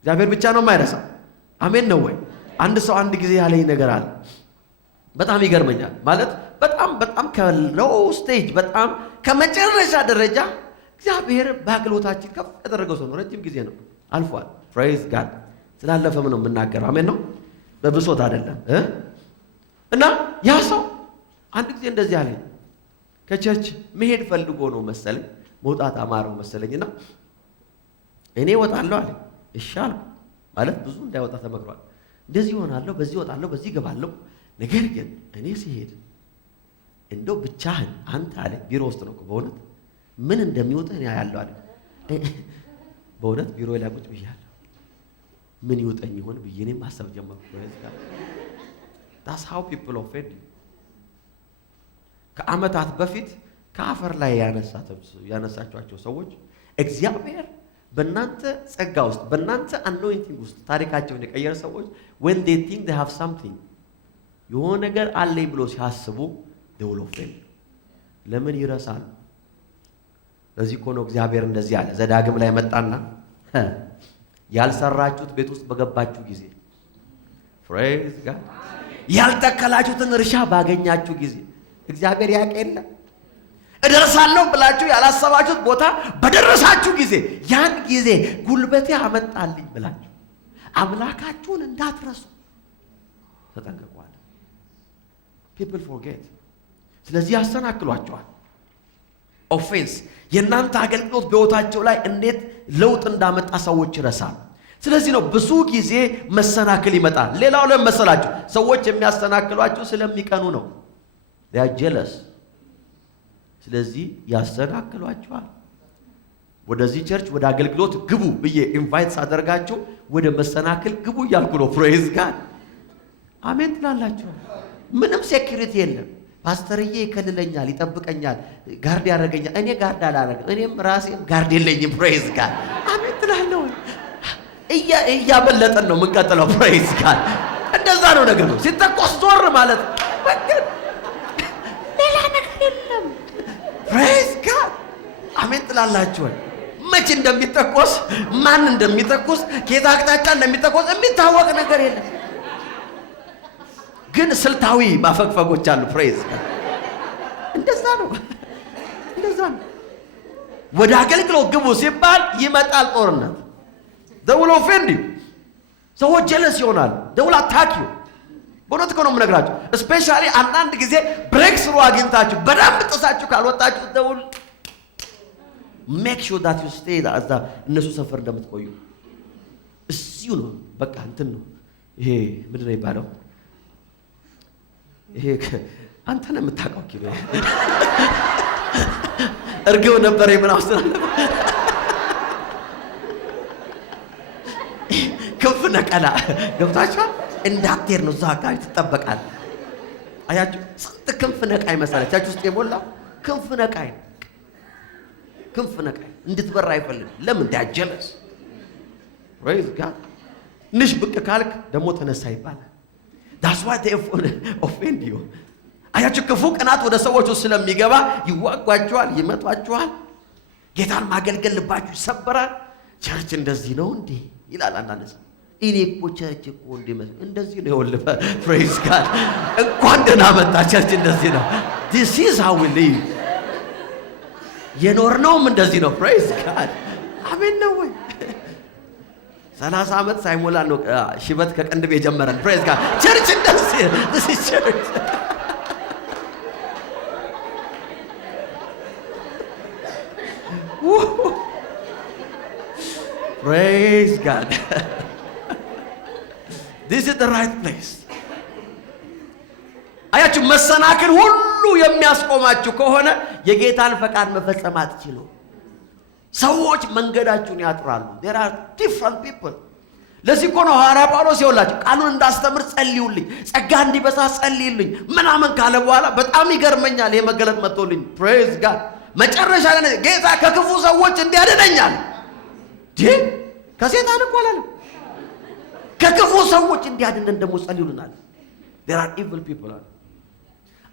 እግዚአብሔር ብቻ ነው የማይረሳ። አሜን ነው ወይ? አንድ ሰው አንድ ጊዜ ያለኝ ነገር አለ። በጣም ይገርመኛል። ማለት በጣም ከሎው ስቴጅ በጣም ከመጨረሻ ደረጃ እግዚአብሔር በአገልግሎታችን ከፍ ያደረገው ሰው ነው። ረጅም ጊዜ ነው አልፏል። ፕሬዝ ጋድ። ስላለፈም ነው የምናገረው። አሜን ነው፣ በብሶት አይደለም። እና ያ ሰው አንድ ጊዜ እንደዚህ አለኝ። ከቸርች መሄድ ፈልጎ ነው መሰለኝ፣ መውጣት አማረው መሰለኝና እኔ እወጣለሁ አለ። እሺ አልኩ። ማለት ብዙ እንዳይወጣ ተመክሯል። እንደዚህ ሆናለሁ፣ በዚህ እወጣለሁ፣ በዚህ እገባለሁ። ነገር ግን እኔ ሲሄድ እንደው ብቻህን አንተ አለ ቢሮ ውስጥ ነው በእውነት ምን እንደሚወጣ እኔ ያያለሁ አለ። በእውነት ቢሮ ላይ ቁጭ ብያለሁ። ምን ይወጣኝ ይሆን ብዬ እኔም ማሰብ ጀመርኩ። that's how people offend you። ከዓመታት በፊት ከአፈር ላይ ያነሳቸው ሰዎች እግዚአብሔር በእናንተ ጸጋ ውስጥ በእናንተ anointing ውስጥ ታሪካቸውን የቀየረ ሰዎች when they think they have something የሆነ ነገር አለኝ ብሎ ሲያስቡ they will offend። ለምን ይረሳሉ? ለዚህ እኮ ነው እግዚአብሔር እንደዚህ አለ። ዘዳግም ላይ መጣና ያልሰራችሁት ቤት ውስጥ በገባችሁ ጊዜ praise God ያልተከላችሁትን እርሻ ባገኛችሁ ጊዜ እግዚአብሔር ያቀለ እደርሳለሁ ብላችሁ ያላሰባችሁት ቦታ በደረሳችሁ ጊዜ ያን ጊዜ ጉልበቴ አመጣልኝ ብላችሁ አምላካችሁን እንዳትረሱ ተጠንቀቁ። people forget። ስለዚህ ያሰናክሏቸዋል። ኦፌንስ የእናንተ አገልግሎት በሕይወታቸው ላይ እንዴት ለውጥ እንዳመጣ ሰዎች ይረሳሉ። ስለዚህ ነው ብዙ ጊዜ መሰናክል ይመጣል። ሌላው ለምን መሰላችሁ? ሰዎች የሚያሰናክሏችሁ ስለሚቀኑ ነው። they are jealous። ስለዚህ ያሰናክሏችኋል። ወደዚህ ቸርች ወደ አገልግሎት ግቡ ብዬ ኢንቫይት ሳደርጋችሁ ወደ መሰናክል ግቡ እያልኩ ነው። ፕሬዝ ጋድ። አሜን ትላላችሁ። ምንም ሴኩሪቲ የለም። ፓስተርዬ ይከልለኛል፣ ይጠብቀኛል፣ ጋርድ ያደርገኛል። እኔ ጋርድ አላደርግም። እኔም ራሴም ጋርድ የለኝም። ፕሬዝ ጋድ። አሜን ትላለሁ። እያበለጠን ነው የምንቀጥለው። ፕሬዝ ጋድ። እንደዛ ነው ነገሩ። ሲተኮስ ዞር ማለት ሌላ ነገር የለም። ፕሬዝ ጋድ። አሜን ትላላችሁ። መቼ እንደሚተኮስ ማን እንደሚተኮስ ከየት አቅጣጫ እንደሚተኮስ የሚታወቅ ነገር የለም። ግን ስልታዊ ማፈግፈጎች አሉ። ፕሬዝ እንደዛ ነው። ወደ አገልግሎት ግቡ ሲባል ይመጣል ጦርነት። they will offend you። ሰዎች ጀለስ ይሆናል። they will attack you። በእውነት እኮ ነው የምነግራችሁ። እስፔሻሊ አንዳንድ ጊዜ ብሬክ ስሩ አግኝታችሁ በደንብ ጥሳችሁ ካልወጣችሁ they will make sure that you stay እዛ እነሱ ሰፈር እንደምትቆዩ እዚሁ ነው። በቃ እንትን ነው ይሄ ምንድን ነው የሚባለው? ይሄ አንተ ነው የምታውቀው። ኪሎ እርግብ ነበር የምናውስና ነቀላ ገብታችኋል? እንዳትሄድ ነው እዛ አካባቢ ትጠበቃል። አያችሁ ስንት ክንፍ ነቃይ መሰለቻችሁ ውስጥ የሞላ ክንፍ ነቃይ እንድትበራ አይፈልግም። ለምን ዳጀለስ ፕሬዝ ጋድ ንሽ ብቅ ካልክ ደግሞ ተነሳ ይባላል። that's why they offend you። አያችሁ ክፉ ቅናት ወደ ሰዎች ውስጥ ስለሚገባ ይዋጓቸዋል፣ ይመቷቸዋል። ጌታን ማገልገል ልባችሁ ይሰበራል። ቸርች እንደዚህ ነው እንዴ ይላል አንዳንድ ሰው። እኔ እኮ ቸርች እኮ እንደዚህ ነው ይወልፈ ፕሬዝ ጋድ እንኳን ደህና መጣ ቸርች እንደዚህ ነው። this is how we live የኖርነውም እንደዚህ ነው። ፕሬዝ ጋድ አሜን ነው ወይ 30 ዓመት ሳይሞላ ነው ሽበት ከቅንድብ የጀመረን። ፕሬዝ ጋድ ቸርች እንደዚህ this is church praise God this is the right place። አያችሁ መሰናክል ሁሉ የሚያስቆማችሁ ከሆነ የጌታን ፈቃድ መፈጸም አትችሉ። ሰዎች መንገዳችሁን ያጥራሉ። there are different people። ለዚህ እኮ ነው ሐዋርያ ጳውሎስ ይኸውላችሁ ቃሉን እንዳስተምር ጸልዩልኝ፣ ጸጋ እንዲበዛ ጸልዩልኝ ምናምን ካለ በኋላ በጣም ይገርመኛል። የመገለጥ መጥቶልኝ ፕሬዝ ጋድ መጨረሻ ላይ ጌታ ከክፉ ሰዎች እንዲያድነኛል ከሰይጣን እኮ አላለም ከክፉ ሰዎች እንዲያድነን ደግሞ ጸልዩልናል። there are evil people።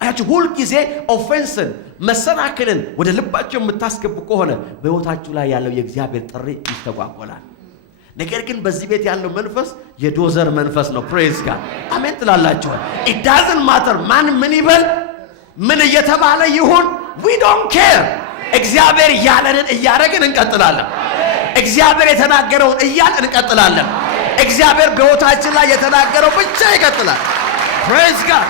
አያችሁ ሁል ጊዜ ኦፌንስን መሰናክልን ወደ ልባችሁ የምታስገቡ ከሆነ በሕይወታችሁ ላይ ያለው የእግዚአብሔር ጥሪ ይስተጓጎላል። ነገር ግን በዚህ ቤት ያለው መንፈስ የዶዘር መንፈስ ነው። ፕሬዝ ጋድ አሜን ትላላችሁ። it doesn't matter ማን ምን ይበል ምን እየተባለ ይሁን we don't care። እግዚአብሔር ያለንን እያደረግን እንቀጥላለን። እግዚአብሔር የተናገረውን እያልን እንቀጥላለን። እግዚአብሔር በሕይወታችን ላይ የተናገረው ብቻ ይቀጥላል። ፕሬዝ ጋድ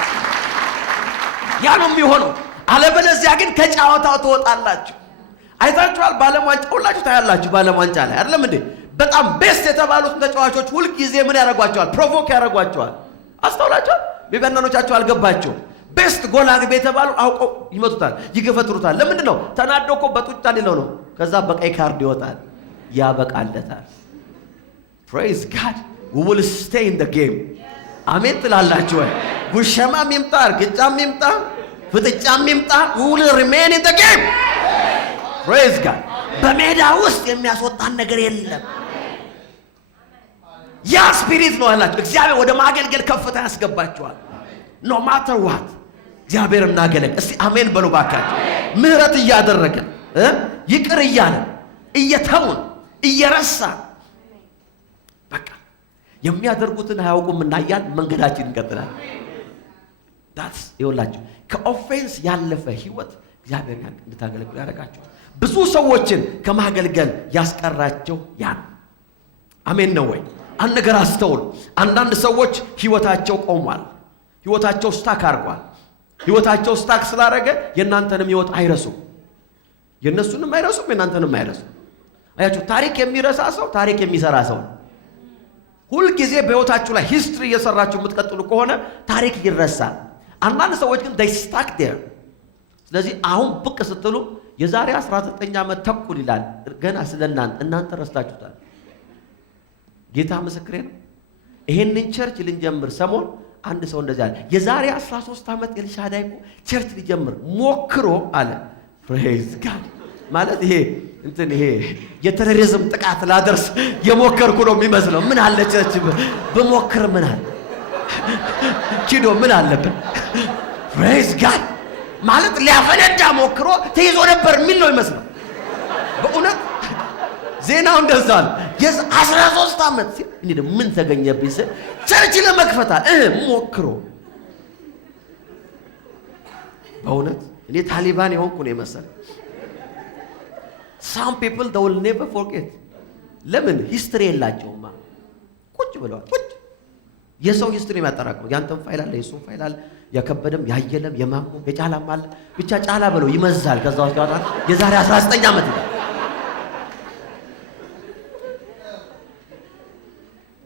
ያ ነው የሚሆነው። አለበለዚያ ግን ከጨዋታው ትወጣላችሁ። አይታችኋል በዓለም ዋንጫ ሁላችሁ ታያላችሁ። በዓለም ዋንጫ ላይ አይደለም እንዴ በጣም ቤስት የተባሉት ተጫዋቾች ሁሉ ጊዜ ምን ያደርጓቸዋል? ፕሮቮክ ያደርጓቸዋል። አስተውላችኋል? ቢበናኖቻቸው አልገባቸው። ቤስት ጎል አግቢ የተባሉ አውቀው ይመቱታል፣ ይገፈትሩታል። ለምንድን ነው? ተናደው እኮ በጡጫ ሊለው ነው። ከዛ በቀይ ካርድ ይወጣል፣ ያበቃለታል። ፕሬዝ ጋድ we will stay in the game። አሜን ትላላችሁ ወይ? ጉሸማም ይምጣ እርግጫም ይምጣ ፍጥጫም ይምጣ we will remain in the game። ፕሬዝ ጋድ በሜዳ ውስጥ የሚያስወጣን ነገር የለም። ያ ስፒሪት ነው ያላችሁ። እግዚአብሔር ወደ ማገልገል ከፍታ ያስገባችኋል። ኖ ማተር ዋት እግዚአብሔር እናገለግል። እስቲ አሜን በሉ ባካችሁ። ምህረት እያደረገን ይቅር እያለን እየተውን እየረሳን በቃ የሚያደርጉትን አያውቁምና እያል መንገዳችን እንቀጥላለን። ዳትስ ይኸውላችሁ ከኦፌንስ ያለፈ ህይወት እግዚአብሔር እንድታገለግሉ ያደርጋችሁ። ብዙ ሰዎችን ከማገልገል ያስቀራቸው ያን አሜን ነው ወይ? አንድ ነገር አስተውሉ። አንዳንድ ሰዎች ህይወታቸው ቆሟል። ህይወታቸው ስታክ አርጓል። ህይወታቸው ስታክ ስላረገ የእናንተንም ህይወት አይረሱም። የእነሱንም አይረሱም፣ የእናንተንም አይረሱም። አያችሁ ታሪክ የሚረሳ ሰው ታሪክ የሚሰራ ሰው ነው። ሁል ጊዜ በህይወታችሁ ላይ ሂስትሪ እየሰራችሁ የምትቀጥሉ ከሆነ ታሪክ ይረሳል። አንዳንድ ሰዎች ግን they stuck there። ስለዚህ አሁን ብቅ ስትሉ የዛሬ 19 ዓመት ተኩል ይላል ገና እናንተ ረስታችሁታል። ጌታ ምስክሬ ነው። ይሄንን ቸርች ልንጀምር ሰሞን አንድ ሰው እንደዚህ አለ። የዛሬ 13 ዓመት ኤልሻዳይ እኮ ቸርች ሊጀምር ሞክሮ አለ። ፕሬዝ ጋድ ማለት ይሄ የቴሮሪዝም ጥቃት ላደርስ የሞከርኩ ነው የሚመስለው። ምን አለ ቸርች በሞክር ምን አለ ኪዶ ምን አለበት? ፕሬዝ ጋድ ማለት ሊያፈነዳ ሞክሮ ተይዞ ነበር የሚል ነው ይመስለው። በእውነት ዜናው እንደዛ ነው። 13 ዓመት ሲል እኔ ደግሞ ምን ተገኘብኝ ስል ቸርች ለመክፈታል ሞክሮ በእውነት እኔ ታሊባን የሆንኩ ነው የመሰለኝ። some people they will never forget። ለምን ሂስትሪ የላቸውማ። ቁጭ ብለዋል። ቁጭ የሰው ሂስትሪ የሚያጠራቅሙ ያንተም ፋይል አለ፣ የሱም ፋይል አለ፣ የከበደም ያየለም የማሙ የጫላም አለ። ብቻ ጫላ ብለው ይመዛል። ከዛ ውስጥ ያወጣል የዛሬ 19 ዓመት ነው።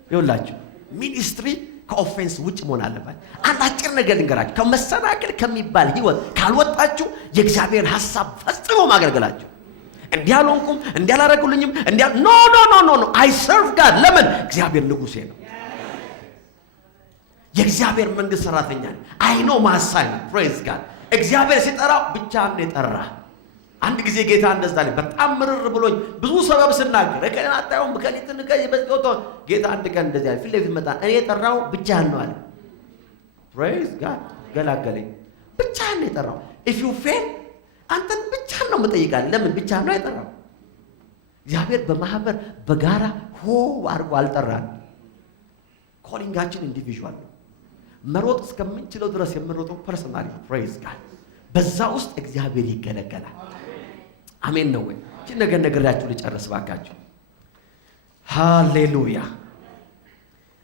ይኸውላችሁ ሚኒስትሪ ከኦፌንስ ውጭ መሆን አለበት። አንድ አጭር ነገር ልንገራችሁ። ከመሰናክል ከሚባል ህይወት ካልወጣችሁ የእግዚአብሔርን ሐሳብ ፈጽሞ ማገልገላችሁ እንዲያልሆንኩም እንዲያላረጉልኝም ኖ አይ ሰርቭ ጋድ። ለምን? እግዚአብሔር ንጉሴ ነው። የእግዚአብሔር መንግስት ሰራተኛ ነኝ። አይ ኖ ማይ አሳይመንት። ፕሬዝ ጋድ። እግዚአብሔር ሲጠራው ብቻህን ነው የጠራ። አንድ ጊዜ ጌታ እንደዛ አለኝ። በጣም ምርር ብሎኝ ብዙ ሰበብ ስናገር ከእኔ አታየውም ከሊትን ከይበዝቶ ጌታ አንድ ቀን እንደዚህ አለ። ፊት ለፊት መጣ። እኔ የጠራው ብቻህን ነው አለ። ፕሬዝ ጋድ። ገላገለኝ። ብቻህን ነው የጠራው። ኢፍ ዩ ፌል አንተን ብቻህን ነው የምጠይቃለህ። ለምን ብቻህን ነው የጠራው? እግዚአብሔር በማህበር በጋራ ሆ አድርጎ አልጠራን። ኮሊንጋችን ኢንዲቪዥዋል ነው። መሮጥ እስከምንችለው ድረስ የምንሮጠው ፐርሰናሊ ነው። ፕሬዝ ጋድ። በዛ ውስጥ እግዚአብሔር ይገለገላል። አሜን ነው ወይ? እቺ ነገር ነግራችሁ ልጨርስ ባካችሁ። ሃሌሉያ።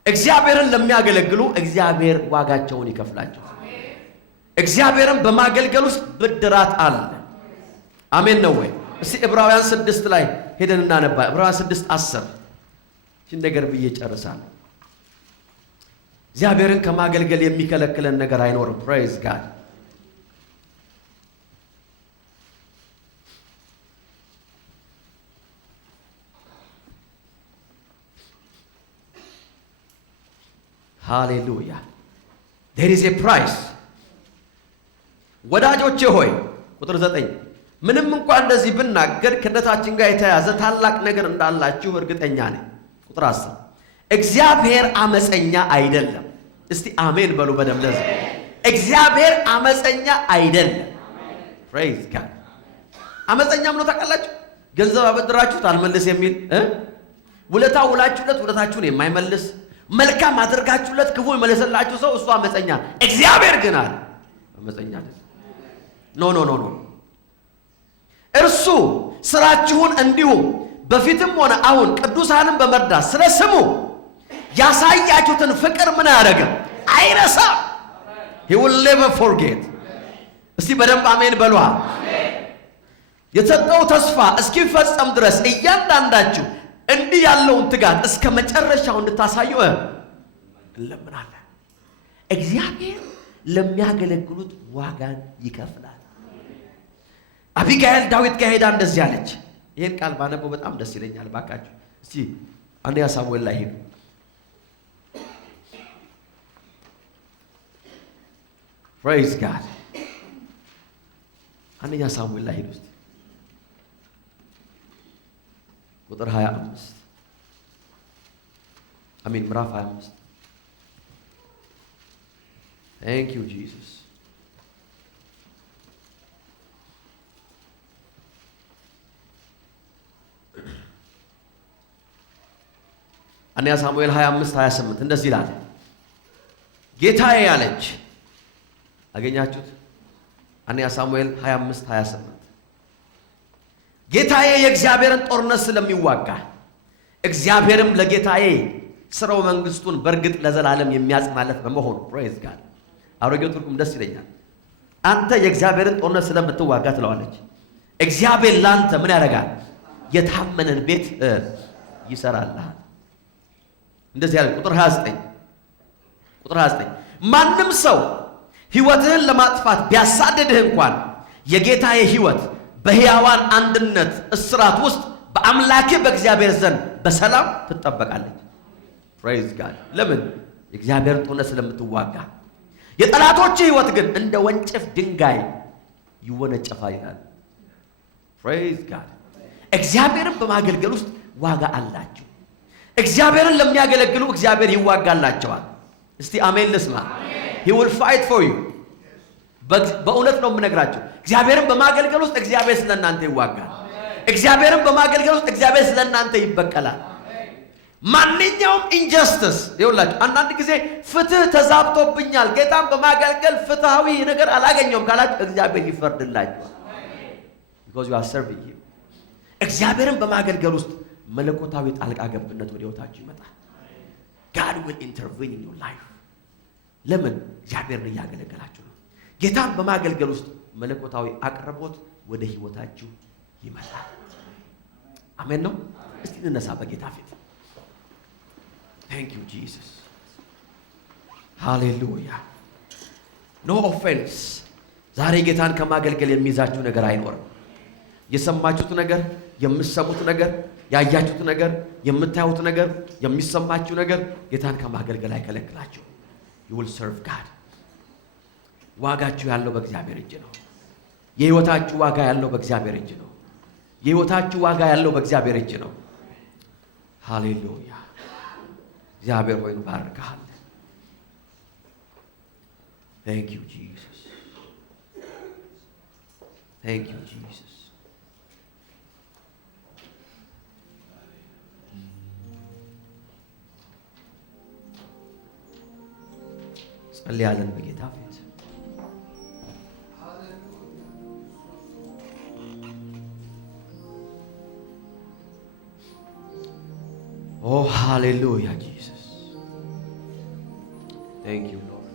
እግዚአብሔርን ለሚያገለግሉ እግዚአብሔር ዋጋቸውን ይከፍላቸው። እግዚአብሔርን በማገልገል ውስጥ ብድራት አለ። አሜን ነው ወይ? እስቲ ዕብራውያን 6 ላይ ሄደን እናነባ። ዕብራውያን 6:10 እቺ ነገር ብዬ ጨርሳለሁ። እግዚአብሔርን ከማገልገል የሚከለክለን ነገር አይኖርም። ፕሬዝ ጋድ። ሃሌሉያ። there is a price። ወዳጆቼ ሆይ ቁጥር 9 ምንም እንኳን እንደዚህ ብናገር ከነታችን ጋር የተያዘ ታላቅ ነገር እንዳላችሁ እርግጠኛ ነኝ። ቁጥር 10 እግዚአብሔር አመፀኛ አይደለም። እስቲ አሜን በሉ በደምብ ለዚህ። እግዚአብሔር አመፀኛ አይደለም። ፕሬዝ ጋድ። አመፀኛ ምን ታውቃላችሁ? ገንዘብ አበድራችሁት አልመልስ የሚል ውለታ ውላችሁለት ውለታችሁን የማይመልስ መልካም አድርጋችሁለት ክፉ የመለሰላችሁ ሰው እሱ አመፀኛ። እግዚአብሔር ግን አለ አመፀኛ አይደለም። ኖ ኖ ኖ ኖ። እርሱ ስራችሁን እንዲሁም በፊትም ሆነ አሁን ቅዱሳንን በመርዳት ስለ ስሙ ያሳያችሁትን ፍቅር ምን አያደርግም? አይረሳም። he will never forget። እስቲ በደንብ አሜን በሉ። የተሰጠው ተስፋ እስኪፈጸም ድረስ እያንዳንዳችሁ እንዲህ ያለውን ትጋት እስከ መጨረሻው እንድታሳዩ እንለምናለን። እግዚአብሔር ለሚያገለግሉት ዋጋን ይከፍላል። አቢጋኤል ዳዊት ጋር ሄዳ እንደዚህ አለች። ይሄን ቃል ባነበው በጣም ደስ ይለኛል። ባካችሁ እስቲ አንደኛ ሳሙኤል ላይ ሄዱ። ፕሬዝ ጋድ። አንደኛ ሳሙኤል ላይ ሄዱ እስቲ ቁጥር 25 አሜን ምዕራፍ 25 Thank you Jesus። አንደኛ ሳሙኤል 25:28 እንደዚህ ይላል። ጌታዬ ያለች አገኛችሁት? አንደኛ ሳሙኤል 25:28 ጌታዬ የእግዚአብሔርን ጦርነት ስለሚዋጋ እግዚአብሔርም ለጌታዬ ስራው መንግስቱን በእርግጥ ለዘላለም የሚያጽናለት በመሆኑ ፕሬዝ ጋድ። አሮጌው ትርጉም ደስ ይለኛል። አንተ የእግዚአብሔርን ጦርነት ስለምትዋጋ ትለዋለች። እግዚአብሔር ላንተ ምን ያደርጋል? የታመነን ቤት ይሰራልሃል። እንደዚህ ያለ ቁጥር 29 ማንም ሰው ህይወትህን ለማጥፋት ቢያሳድድህ እንኳን የጌታዬ ህይወት በሕያዋን አንድነት እስራት ውስጥ በአምላክህ በእግዚአብሔር ዘንድ በሰላም ትጠበቃለች። ፕሬዝ ጋድ። ለምን? የእግዚአብሔር ጦርነት ስለምትዋጋ። የጠላቶች ህይወት ግን እንደ ወንጭፍ ድንጋይ ይወነጨፋል ይላል። ፕሬዝ ጋድ። እግዚአብሔርን በማገልገል ውስጥ ዋጋ አላቸው። እግዚአብሔርን ለሚያገለግሉ እግዚአብሔር ይዋጋላቸዋል። እስቲ አሜን ልስማ። he will fight for you። በእውነት ነው የምነግራቸው። እግዚአብሔርን በማገልገል ውስጥ እግዚአብሔር ስለናንተ ይዋጋል። እግዚአብሔርን በማገልገል ውስጥ እግዚአብሔር ስለናንተ ይበቀላል። ማንኛውም ኢንጀስቲስ ይኸውላችሁ፣ አንዳንድ ጊዜ ፍትህ ተዛብቶብኛል፣ ጌታን በማገልገል ፍትሃዊ ነገር አላገኘውም ካላችሁ እግዚአብሔር ይፈርድላችኋል። because you are serving him። እግዚአብሔርን በማገልገል ውስጥ መለኮታዊ ጣልቃ ገብነት ወደ ህይወታችሁ ይመጣል። God will intervene in your life። ለምን? እግዚአብሔርን እያገለገላችሁ ነው። ጌታን በማገልገል ውስጥ መለኮታዊ አቅርቦት ወደ ህይወታችሁ ይመጣል። አሜን ነው። እስቲ እንነሳ በጌታ ፊት። Thank you Jesus። ሃሌሉያ። no offense። ዛሬ ጌታን ከማገልገል የሚይዛችሁ ነገር አይኖርም። የሰማችሁት ነገር፣ የምትሰሙት ነገር፣ ያያችሁት ነገር፣ የምታዩት ነገር፣ የሚሰማችሁ ነገር ጌታን ከማገልገል አይከለክላችሁ። you will serve God. ዋጋችሁ ያለው በእግዚአብሔር እጅ ነው። የህይወታችሁ ዋጋ ያለው በእግዚአብሔር እጅ ነው። የህይወታችሁ ዋጋ ያለው በእግዚአብሔር እጅ ነው። ሃሌሉያ! እግዚአብሔር ሆይ እንባርክሃለን። Thank you, Jesus. Thank you, Jesus. ጸልያለን በጌታ ፊት። Oh, hallelujah, Jesus. Thank you, Lord.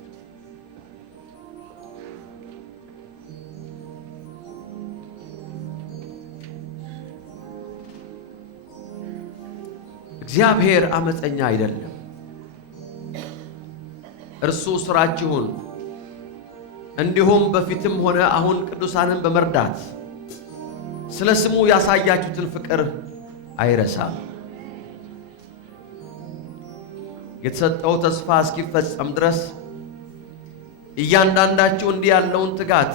እግዚአብሔር አመፀኛ አይደለም። እርሱ ስራችሁን እንዲሁም በፊትም ሆነ አሁን ቅዱሳንን በመርዳት ስለ ስሙ ያሳያችሁትን ፍቅር አይረሳም። የተሰጠው ተስፋ እስኪፈጸም ድረስ እያንዳንዳችሁ እንዲህ ያለውን ትጋት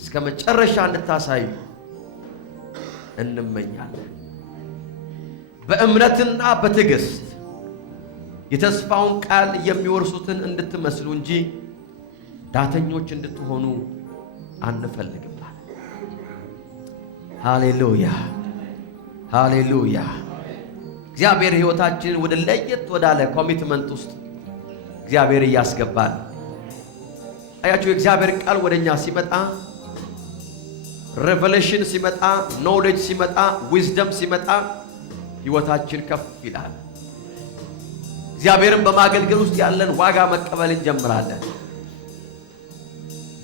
እስከ መጨረሻ እንድታሳዩ እንመኛለን። በእምነትና በትዕግስት የተስፋውን ቃል የሚወርሱትን እንድትመስሉ እንጂ ዳተኞች እንድትሆኑ አንፈልግም። ሃሌሉያ ሃሌሉያ። እግዚአብሔር ሕይወታችንን ወደ ለየት ወዳለ ኮሚትመንት ውስጥ እግዚአብሔር እያስገባል። አያችሁ፣ የእግዚአብሔር ቃል ወደኛ ሲመጣ፣ ሬቨሌሽን ሲመጣ፣ ኖሌጅ ሲመጣ፣ ዊዝደም ሲመጣ ሕይወታችን ከፍ ይላል። እግዚአብሔርን በማገልገል ውስጥ ያለን ዋጋ መቀበል እንጀምራለን።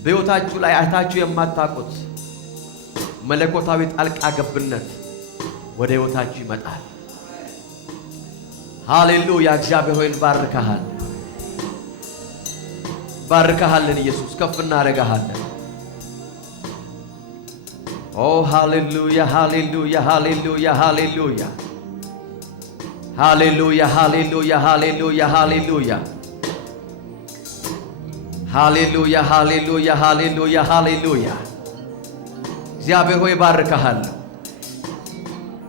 በሕይወታችሁ ላይ አይታችሁ የማታውቁት መለኮታዊ ጣልቃ ገብነት ወደ ሕይወታችሁ ይመጣል። ሃሌሉያ! እግዚአብሔር ሆይ እንባርክሃለን፣ ባርክሃለን። ኢየሱስ ከፍ እናደርግሃለን። ኦ ሃሌሉያ ሃሌሉያ ሃሌሉያ ሃሌሉያ ሃሌሉያ ሃሌሉያ ሃሌሉያ ሃሌሉያ ሃሌሉያ ሃሌሉያ ሃሌሉያ ሃሌሉያ። እግዚአብሔር ሆይ ባርክሃለሁ።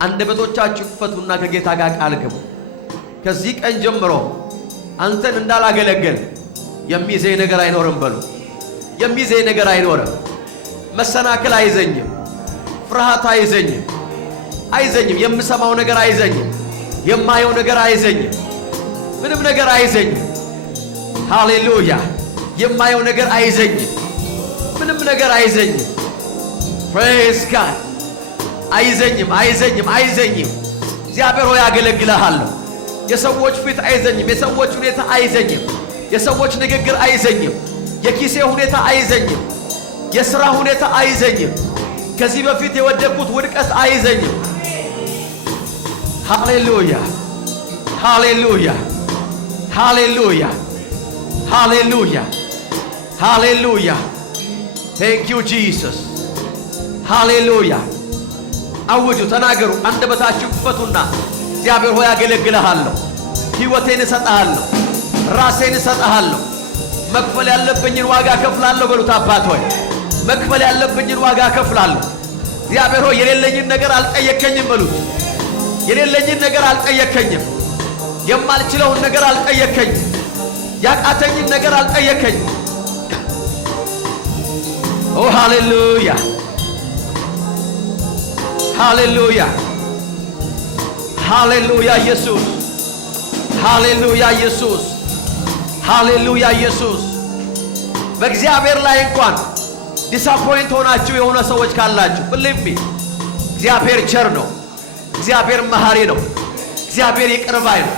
አንደበቶቻችሁ ክፈቱና ከጌታ ጋር ቃል ግቡ። ከዚህ ቀን ጀምሮ አንተን እንዳላገለግል የሚይዘኝ ነገር አይኖርም በሉ። የሚይዘኝ ነገር አይኖርም። መሰናክል አይዘኝም። ፍርሃት አይዘኝም። የምሰማው ነገር አይዘኝም። የማየው ነገር አይዘኝም። ምንም ነገር አይዘኝም። ሃሌሉያ! የማየው ነገር አይዘኝም። ምንም ነገር አይዘኝም። ፕሬዝ ጋድ! አይዘኝም። እግዚአብሔር ሆይ አገለግልሃለሁ። የሰዎች ፊት አይዘኝም። የሰዎች ሁኔታ አይዘኝም። የሰዎች ንግግር አይዘኝም። የኪሴ ሁኔታ አይዘኝም። የሥራ ሁኔታ አይዘኝም። ከዚህ በፊት የወደቅኩት ውድቀት አይዘኝም። ሃሌሉያ ሃሌሉያ ሃሌሉያ ሃሌሉያ ሃሌሉያ። ቴንክ ዩ ጂሰስ። ሃሌሉያ። አውጁ፣ ተናገሩ፣ አንደበታችሁ ክፈቱና እግዚአብሔር ሆይ አገለግልሃለሁ፣ ሕይወቴን እሰጥሃለሁ፣ ራሴን እሰጥሃለሁ፣ መክፈል ያለብኝን ዋጋ ከፍላለሁ በሉት። አባት ሆይ መክፈል ያለብኝን ዋጋ ከፍላለሁ። እግዚአብሔር ሆይ የሌለኝን ነገር አልጠየከኝም በሉት። የሌለኝን ነገር አልጠየከኝም። የማልችለውን ነገር አልጠየከኝም። ያቃተኝን ነገር አልጠየከኝም። ኦ ሃሌሉያ ሃሌሉያ ሃሌሉያ ኢየሱስ ሃሌሉያ ኢየሱስ ሃሌሉያ ኢየሱስ። በእግዚአብሔር ላይ እንኳን ዲስአፖይንት ሆናችሁ የሆነ ሰዎች ካላችሁ believe me እግዚአብሔር ቸር ነው። እግዚአብሔር መሐሪ ነው። እግዚአብሔር ይቅር ባይ ነው።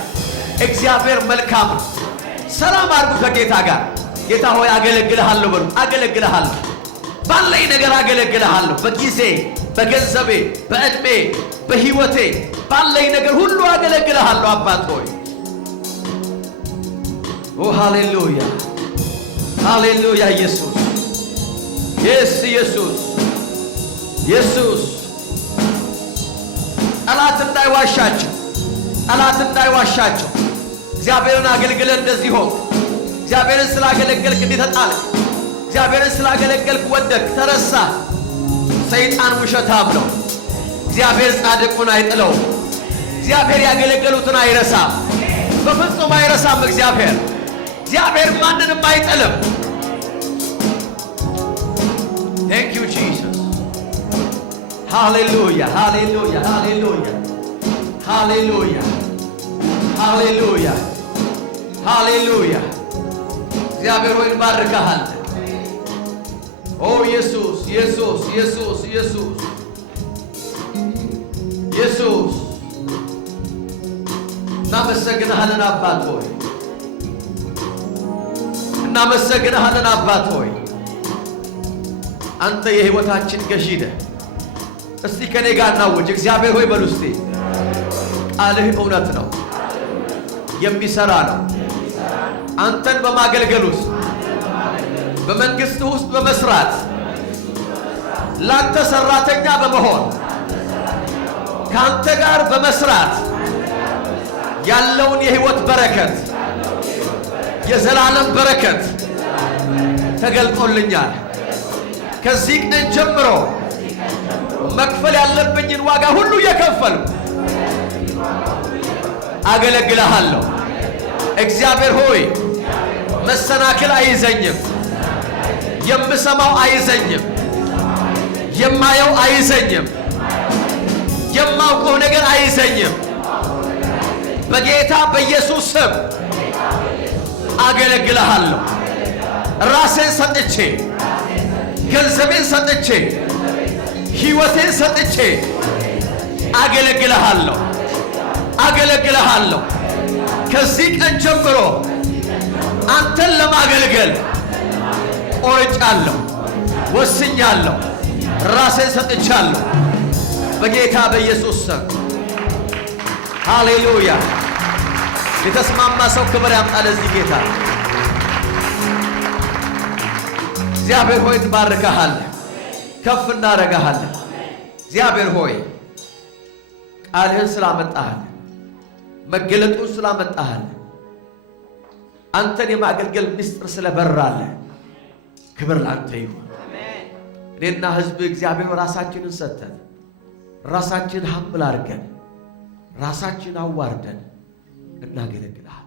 እግዚአብሔር መልካም ነው። ሰላም አድርጉ ከጌታ ጋር። ጌታ ሆይ አገለግልሃለሁ በሉ። አገለግልሃለሁ፣ ባለኝ ነገር አገለግልሃለሁ። በጊዜ በገንዘቤ በዕድሜ በሕይወቴ ባለኝ ነገር ሁሉ አገለግልሃለሁ አባት ሆይ። ኦ ሃሌሉያ ሃሌሉያ ኢየሱስ ኢየሱስ ኢየሱስ። ጠላት እንዳይዋሻቸው እግዚአብሔርን አገልግለን እንደዚህ ሆንክ፣ እግዚአብሔርን ስላገለገልክ እንዲህ ተጣልክ። እግዚአብሔርን ስላገለገልክ ወደቅ፣ ተረሳ። ሰይጣን ውሸታም ነው። እግዚአብሔር ጻድቁን አይጥለውም። እግዚአብሔር ያገለገሉትን አይረሳም። በፍጹም አይረሳም። እግዚአብሔር ማንንም አይጥልም። Thank you Jesus. Hallelujah, hallelujah, hallelujah. Hallelujah. Hallelujah. Hallelujah. እግዚአብሔር ሆይ እንባርክሃለን። ኦ ኢየሱስ ኢየሱስ ኢየሱስ ኢየሱስ ኢየሱስ እናመሰግንሃለን አባት ሆይ፣ እናመሰግንሃለን አባት ሆይ። አንተ የሕይወታችን ገዢ ነህ። እስቲ ከኔ ጋር እናውጅ። እግዚአብሔር ሆይ በሉ እስቲ። ቃልህ እውነት ነው፣ የሚሰራ ነው። አንተን በማገልገል ውስጥ በመንግስት ውስጥ በመስራት ላንተ ሰራተኛ በመሆን ካንተ ጋር በመስራት ያለውን የሕይወት በረከት የዘላለም በረከት ተገልጦልኛል። ከዚህ ቀን ጀምሮ መክፈል ያለብኝን ዋጋ ሁሉ እየከፈልኩ አገለግልሃለሁ። እግዚአብሔር ሆይ መሰናክል አይዘኝም፣ የምሰማው አይዘኝም፣ የማየው አይዘኝም፣ የማውቀው ነገር አይዘኝም። በጌታ በኢየሱስ ስም አገለግልሃለሁ። ራሴን ሰጥቼ፣ ገንዘቤን ሰጥቼ፣ ሕይወቴን ሰጥቼ አገለግልሃለሁ አገለግልሃለሁ። ከዚህ ቀን ጀምሮ አንተን ለማገልገል ቆርጫለሁ፣ ወስኛለሁ፣ ራሴን ሰጥቻለሁ በጌታ በኢየሱስ ስም። ሃሌሉያ። የተስማማ ሰው ክብር ያምጣ ለዚህ ጌታ። እግዚአብሔር ሆይ እንባርክሃለን፣ ከፍ እናደርግሃለን። እግዚአብሔር ሆይ ቃልህን ስላመጣህልን፣ መገለጡን ስላመጣህልን፣ አንተን የማገልገል ምስጢር ስለበራልን ክብር ላንተ ይሁን። እኔና ሕዝብ እግዚአብሔር ራሳችንን ሰጥተን ራሳችንን ሀምብል አድርገን ራሳችንን አዋርደን እናገለግልሃለን።